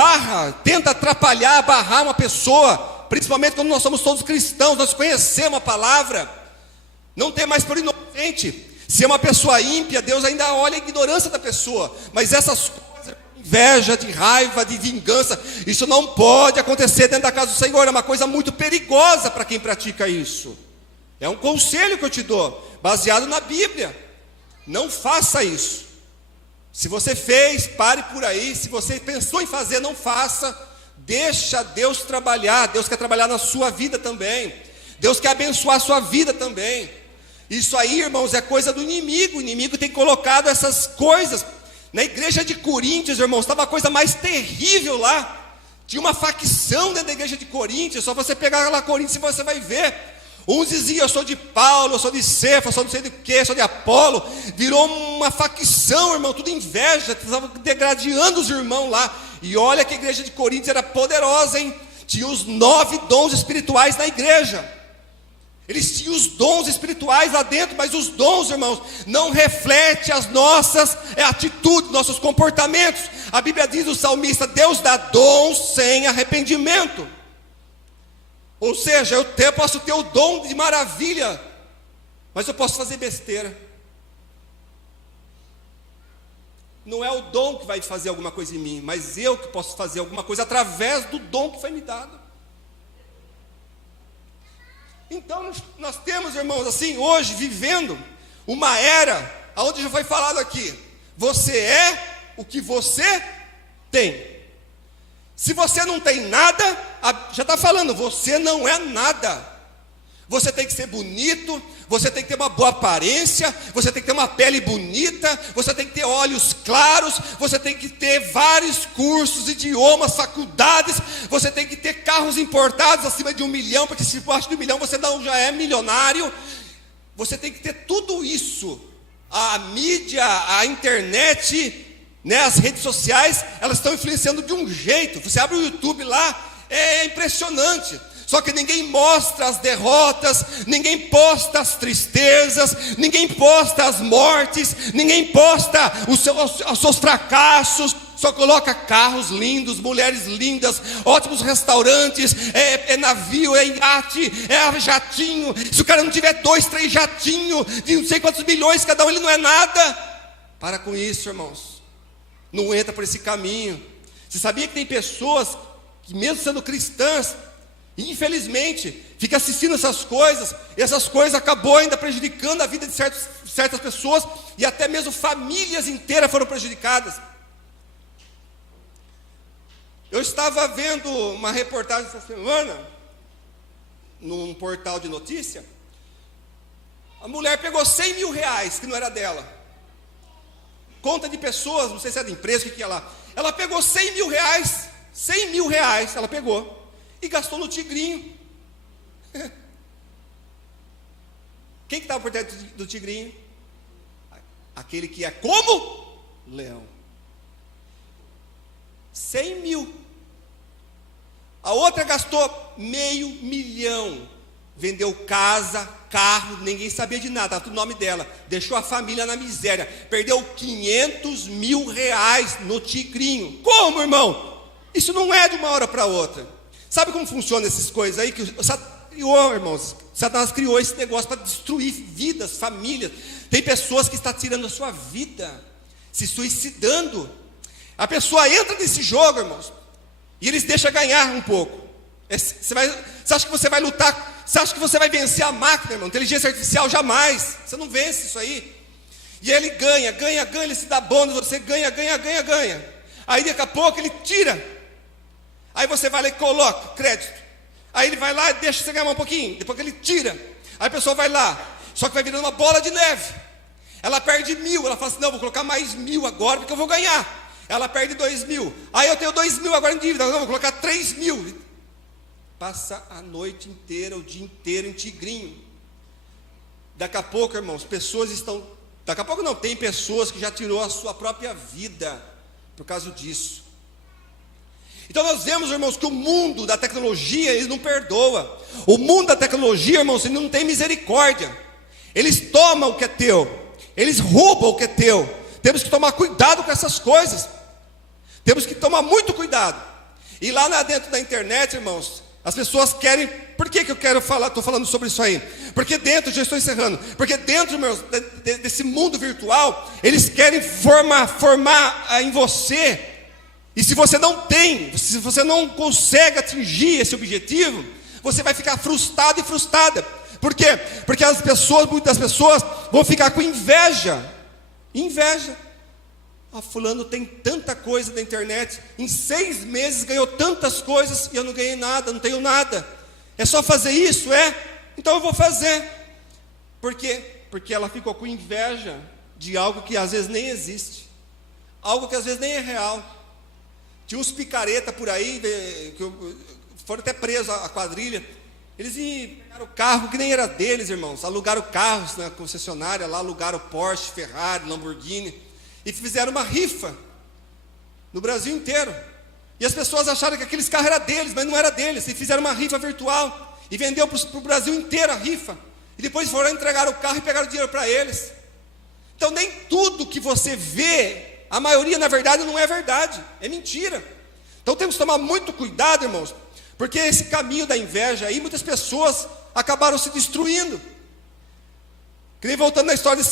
tenta atrapalhar, barrar uma pessoa, principalmente quando nós somos todos cristãos, nós conhecemos a palavra, não tem mais por inocente. Se é uma pessoa ímpia, Deus ainda olha a ignorância da pessoa, mas essas coisas, inveja, de raiva, de vingança, isso não pode acontecer dentro da casa do Senhor. É uma coisa muito perigosa para quem pratica isso. É um conselho que eu te dou, baseado na Bíblia. Não faça isso. Se você fez, pare por aí. Se você pensou em fazer, não faça. Deixa Deus trabalhar. Deus quer trabalhar na sua vida também. Deus quer abençoar a sua vida também. Isso aí, irmãos, é coisa do inimigo. O inimigo tem colocado essas coisas. Na igreja de Coríntios, irmãos, estava a coisa mais terrível lá. Tinha uma facção dentro da igreja de Coríntios. Só você pegar lá Coríntios e você vai ver. Uns diziam, eu sou de Paulo, eu sou de Cefas, eu sou não sei de quê, eu sou de Apolo. Virou uma facção, irmão, tudo inveja. Estava degradando os irmãos lá. E olha que a igreja de Coríntios era poderosa, hein? Tinha os 9 dons espirituais na igreja. Eles tinham os dons espirituais lá dentro, mas os dons, irmãos, não refletem as nossas atitudes, nossos comportamentos. A Bíblia diz, o salmista, Deus dá dons sem arrependimento. Ou seja, eu posso ter o dom de maravilha, mas eu posso fazer besteira. Não é o dom que vai fazer alguma coisa em mim, mas eu que posso fazer alguma coisa através do dom que foi me dado. Então nós temos, irmãos, assim, hoje, vivendo uma era, onde já foi falado aqui, você é o que você tem. Se você não tem nada, já está falando, você não é nada. Você tem que ser bonito, você tem que ter uma boa aparência, você tem que ter uma pele bonita, você tem que ter olhos claros, você tem que ter vários cursos, idiomas, faculdades, você tem que ter carros importados acima de 1 milhão, porque se for abaixo de 1 milhão você não já é milionário. Você tem que ter tudo isso. A mídia, a internet, né, as redes sociais, elas estão influenciando de um jeito. Você abre o YouTube lá, é impressionante. Só que ninguém mostra as derrotas, ninguém posta as tristezas, ninguém posta as mortes, ninguém posta os seus fracassos. Só coloca carros lindos, mulheres lindas, ótimos restaurantes, é navio, é iate, é jatinho. Se o cara não tiver 2, 3 jatinhos de não sei quantos milhões cada um, ele não é nada. Para com isso, irmãos. Não entra por esse caminho. Você sabia que tem pessoas que, mesmo sendo cristãs, infelizmente, fica assistindo essas coisas, e essas coisas acabou ainda prejudicando a vida de certas pessoas, e até mesmo famílias inteiras foram prejudicadas. Eu estava vendo uma reportagem essa semana, num portal de notícia. A mulher pegou 100 mil reais, que não era dela. Conta de pessoas, não sei se é da empresa, o que é lá. Ela pegou 100 mil reais, 100 mil reais ela pegou. E gastou no tigrinho. Quem que estava por trás do tigrinho? Aquele que é como? Leão. 100 mil. A outra gastou $500 mil. Vendeu casa, carro, ninguém sabia de nada, estava tudo no nome dela. Deixou a família na miséria. Perdeu 500 mil reais no tigrinho. Como, irmão? Isso não é de uma hora para outra. Sabe como funciona essas coisas aí? Irmãos, Satanás criou esse negócio para destruir vidas, famílias. Tem pessoas que estão tirando a sua vida, se suicidando. A pessoa entra nesse jogo, irmãos, e eles deixam ganhar um pouco. Você acha que você vai lutar? Você acha que você vai vencer a máquina, irmão? Inteligência artificial, jamais. Você não vence isso aí. E ele ganha, ele se dá bônus, você ganha. Aí daqui a pouco ele tira. Aí você vai lá e coloca crédito. Aí ele vai lá e deixa você ganhar um pouquinho. Depois que ele tira. Aí a pessoa vai lá. Só que vai virando uma bola de neve. Ela perde 1.000. Ela fala assim, não, vou colocar mais 1.000 agora, porque eu vou ganhar. Ela perde 2.000. Aí eu tenho 2.000 agora em dívida. Não, vou colocar 3.000. Passa a noite inteira, o dia inteiro em tigrinho. Daqui a pouco, irmãos, pessoas estão... Daqui a pouco não, tem pessoas que já tirou a sua própria vida por causa disso. Então nós vemos, irmãos, que o mundo da tecnologia, ele não perdoa. O mundo da tecnologia, irmãos, ele não tem misericórdia. Eles tomam o que é teu, eles roubam o que é teu. Temos que tomar cuidado com essas coisas. Temos que tomar muito cuidado. E lá dentro da internet, irmãos, as pessoas querem... Por que eu quero falar, estou falando sobre isso aí? Porque dentro, já estou encerrando, porque dentro, irmãos, desse mundo virtual, eles querem formar em você... E se você não tem, se você não consegue atingir esse objetivo, você vai ficar frustrado e frustrada. Por quê? Porque muitas pessoas vão ficar com inveja. Inveja. fulano tem tanta coisa na internet, em 6 meses ganhou tantas coisas e eu não ganhei nada, não tenho nada. É só fazer isso, Então eu vou fazer. Por quê? Porque ela ficou com inveja de algo que às vezes nem existe, algo que às vezes nem é real. Tinha uns picareta por aí, que foram até presos a quadrilha. Eles pegaram o carro que nem era deles, irmãos, alugaram carros na concessionária, lá alugaram Porsche, Ferrari, Lamborghini, e fizeram uma rifa no Brasil inteiro. E as pessoas acharam que aqueles carros eram deles, mas não era deles, e fizeram uma rifa virtual, e vendeu para o Brasil inteiro a rifa, e depois foram entregar o carro e pegaram o dinheiro para eles. Então nem tudo que você vê, a maioria na verdade não é verdade, é mentira. Então temos que tomar muito cuidado, irmãos, porque esse caminho da inveja aí, muitas pessoas acabaram se destruindo. Que nem voltando na história de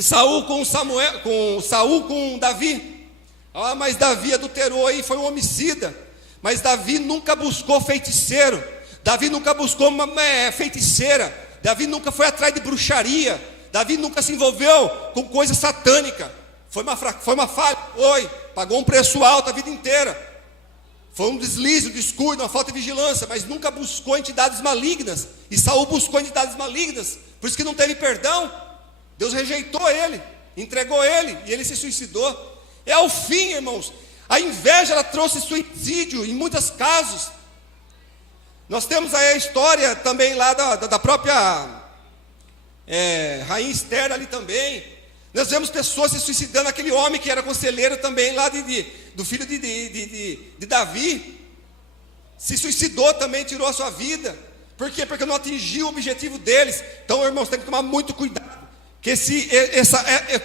Saul com Davi. Mas Davi adulterou aí, foi um homicida. Mas Davi nunca buscou feiticeiro. Davi nunca buscou uma feiticeira. Davi nunca foi atrás de bruxaria. Davi nunca se envolveu com coisa satânica. Foi uma falha, pagou um preço alto a vida inteira. Foi um deslize, um descuido, uma falta de vigilância, mas nunca buscou entidades malignas. E Saul buscou entidades malignas, por isso que não teve perdão. Deus rejeitou ele, entregou ele, e ele se suicidou. É o fim, irmãos. A inveja, ela trouxe suicídio em muitos casos. Nós temos aí a história também lá da própria Rainha Esther ali também. Nós vemos pessoas se suicidando, aquele homem que era conselheiro também lá do filho de Davi, se suicidou também, tirou a sua vida. Por quê? Porque não atingiu o objetivo deles. Então, irmãos, tem que tomar muito cuidado, que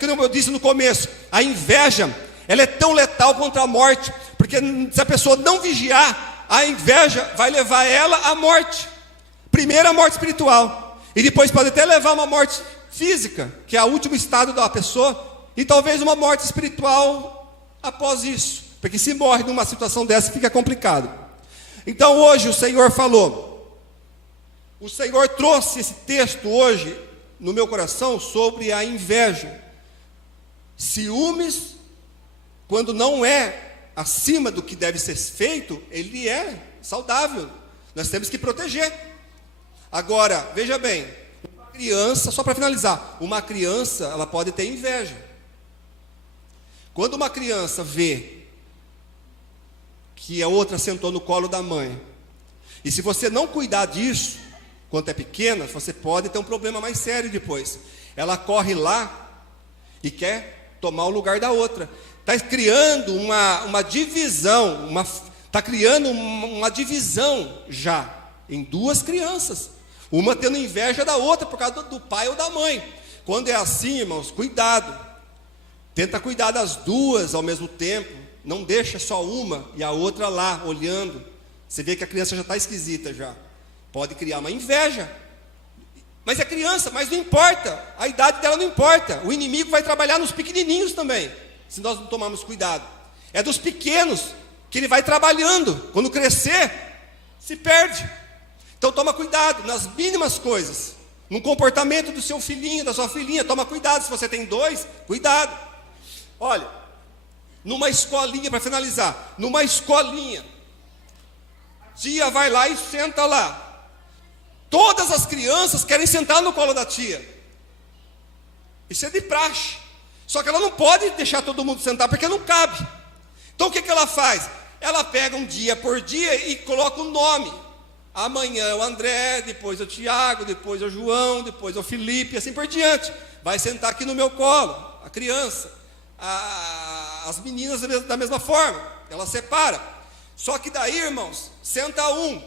como eu disse no começo, a inveja, ela é tão letal contra a morte, porque se a pessoa não vigiar, a inveja vai levar ela à morte. Primeiro a morte espiritual, e depois pode até levar a uma morte física, que é o último estado da pessoa, e talvez uma morte espiritual após isso, porque se morre numa situação dessa fica complicado. Então hoje o Senhor falou, o Senhor trouxe esse texto hoje no meu coração sobre a inveja. Ciúmes, quando não é acima do que deve ser feito, ele é saudável, nós temos que proteger. Agora, veja bem, criança, só para finalizar, uma criança, ela pode ter inveja. Quando uma criança vê que a outra sentou no colo da mãe, e se você não cuidar disso, quando é pequena, você pode ter um problema mais sério depois. Ela corre lá e quer tomar o lugar da outra. Está criando uma divisão, está criando uma divisão já em duas crianças. Uma tendo inveja da outra por causa do pai ou da mãe. Quando é assim, irmãos, cuidado. Tenta cuidar das duas ao mesmo tempo. Não deixa só uma e a outra lá, olhando. Você vê que a criança já está esquisita já. Pode criar uma inveja. Mas é criança, mas não importa. A idade dela não importa. O inimigo vai trabalhar nos pequenininhos também, se nós não tomarmos cuidado. É dos pequenos que ele vai trabalhando. Quando crescer, se perde. Então toma cuidado nas mínimas coisas, no comportamento do seu filhinho, da sua filhinha. Toma cuidado, se você tem 2, cuidado. Olha, numa escolinha, para finalizar, numa escolinha, a tia vai lá e senta lá. Todas as crianças querem sentar no colo da tia. Isso é de praxe. Só que ela não pode deixar todo mundo sentar, porque não cabe. Então o que ela faz? Ela pega um dia por dia e coloca um nome. Amanhã é o André, depois é o Tiago, depois é o João, depois é o Felipe, e assim por diante. Vai sentar aqui no meu colo, a criança. As meninas da mesma forma, ela separa. Só que daí, irmãos, senta um,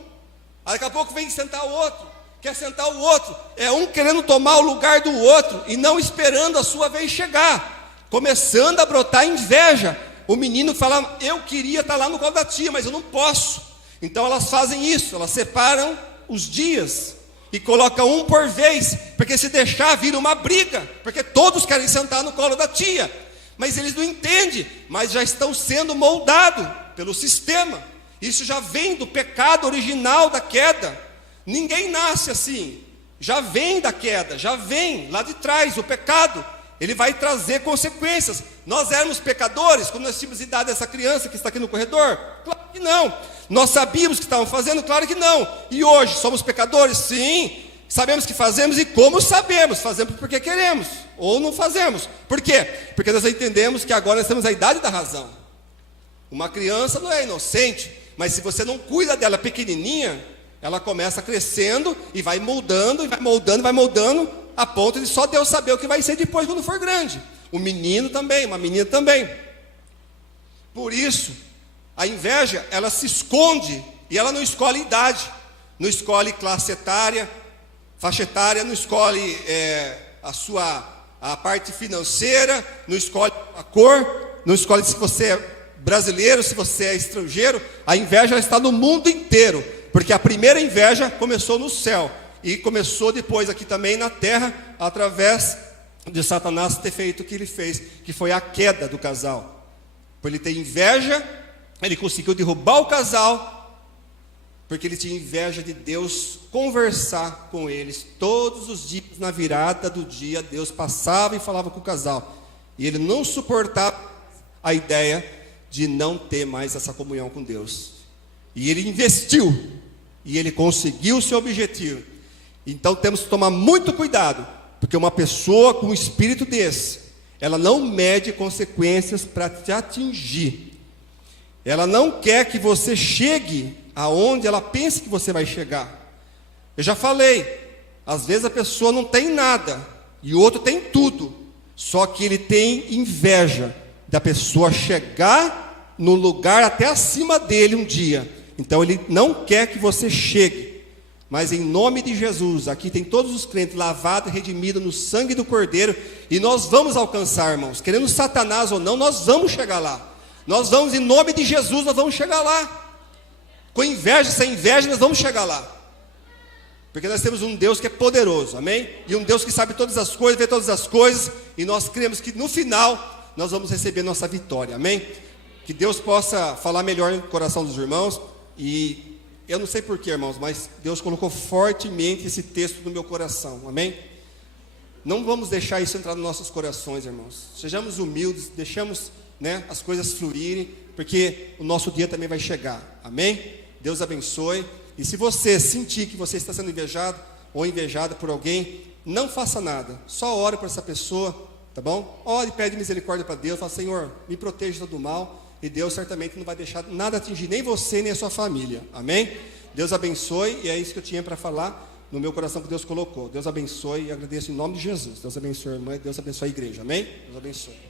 daqui a pouco vem sentar o outro, quer sentar o outro. É um querendo tomar o lugar do outro e não esperando a sua vez chegar, começando a brotar inveja. O menino fala, eu queria estar lá no colo da tia, mas eu não posso. Então elas fazem isso, elas separam os dias e colocam um por vez, porque se deixar vira uma briga, porque todos querem sentar no colo da tia, mas eles não entendem, mas já estão sendo moldados pelo sistema. Isso já vem do pecado original da queda. Ninguém nasce assim, já vem da queda, já vem lá de trás o pecado. ele vai trazer consequências. Nós éramos pecadores quando nós tínhamos idade dessa criança que está aqui no corredor? Claro que não. Nós sabíamos o que estávamos fazendo? Claro que não. E hoje, somos pecadores? Sim. Sabemos que fazemos e como sabemos. Fazemos porque queremos, ou não fazemos. Por quê? Porque nós entendemos que agora nós temos a idade da razão. Uma criança não é inocente, mas se você não cuida dela pequenininha, ela começa crescendo e vai moldando, e vai moldando, vai moldando, a ponto de só Deus saber o que vai ser depois quando for grande. Um menino também, uma menina também. Por isso, a inveja, ela se esconde e ela não escolhe idade, não escolhe classe etária, faixa etária, não escolhe a parte financeira, não escolhe a cor, não escolhe se você é brasileiro, se você é estrangeiro. A inveja está no mundo inteiro, porque a primeira inveja começou no céu e começou depois aqui também na terra, através de Satanás ter feito o que ele fez, que foi a queda do casal. Por ele ter inveja, ele conseguiu derrubar o casal, porque ele tinha inveja de Deus conversar com eles. Todos os dias, na virada do dia, Deus passava e falava com o casal. E ele não suportava a ideia de não ter mais essa comunhão com Deus. E ele investiu, e ele conseguiu o seu objetivo. Então temos que tomar muito cuidado, porque uma pessoa com um espírito desse, ela não mede consequências para te atingir. Ela não quer que você chegue aonde ela pensa que você vai chegar. Eu já falei, às vezes a pessoa não tem nada e o outro tem tudo, só que ele tem inveja da pessoa chegar no lugar até acima dele um dia. Então ele não quer que você chegue, mas em nome de Jesus, aqui tem todos os crentes lavados e redimidos no sangue do Cordeiro, e nós vamos alcançar, irmãos, querendo Satanás ou não, nós vamos chegar lá. Nós vamos, em nome de Jesus, nós vamos chegar lá. Com inveja, sem inveja, nós vamos chegar lá. Porque nós temos um Deus que é poderoso, amém? E um Deus que sabe todas as coisas, vê todas as coisas, e nós cremos que no final, nós vamos receber nossa vitória, amém? Que Deus possa falar melhor no coração dos irmãos, e eu não sei porquê, irmãos, mas Deus colocou fortemente esse texto no meu coração, amém? Não vamos deixar isso entrar nos nossos corações, irmãos. Sejamos humildes, deixamos as coisas fluírem, porque o nosso dia também vai chegar, amém? Deus abençoe. E se você sentir que você está sendo invejado ou invejada por alguém, não faça nada, só ore por essa pessoa, tá bom? Ore e pede misericórdia para Deus, fala: Senhor, me proteja do mal, e Deus certamente não vai deixar nada atingir nem você nem a sua família, amém? Deus abençoe, e é isso que eu tinha para falar no meu coração que Deus colocou. Deus abençoe, e agradeço em nome de Jesus. Deus abençoe a irmã, e Deus abençoe a igreja, amém? Deus abençoe.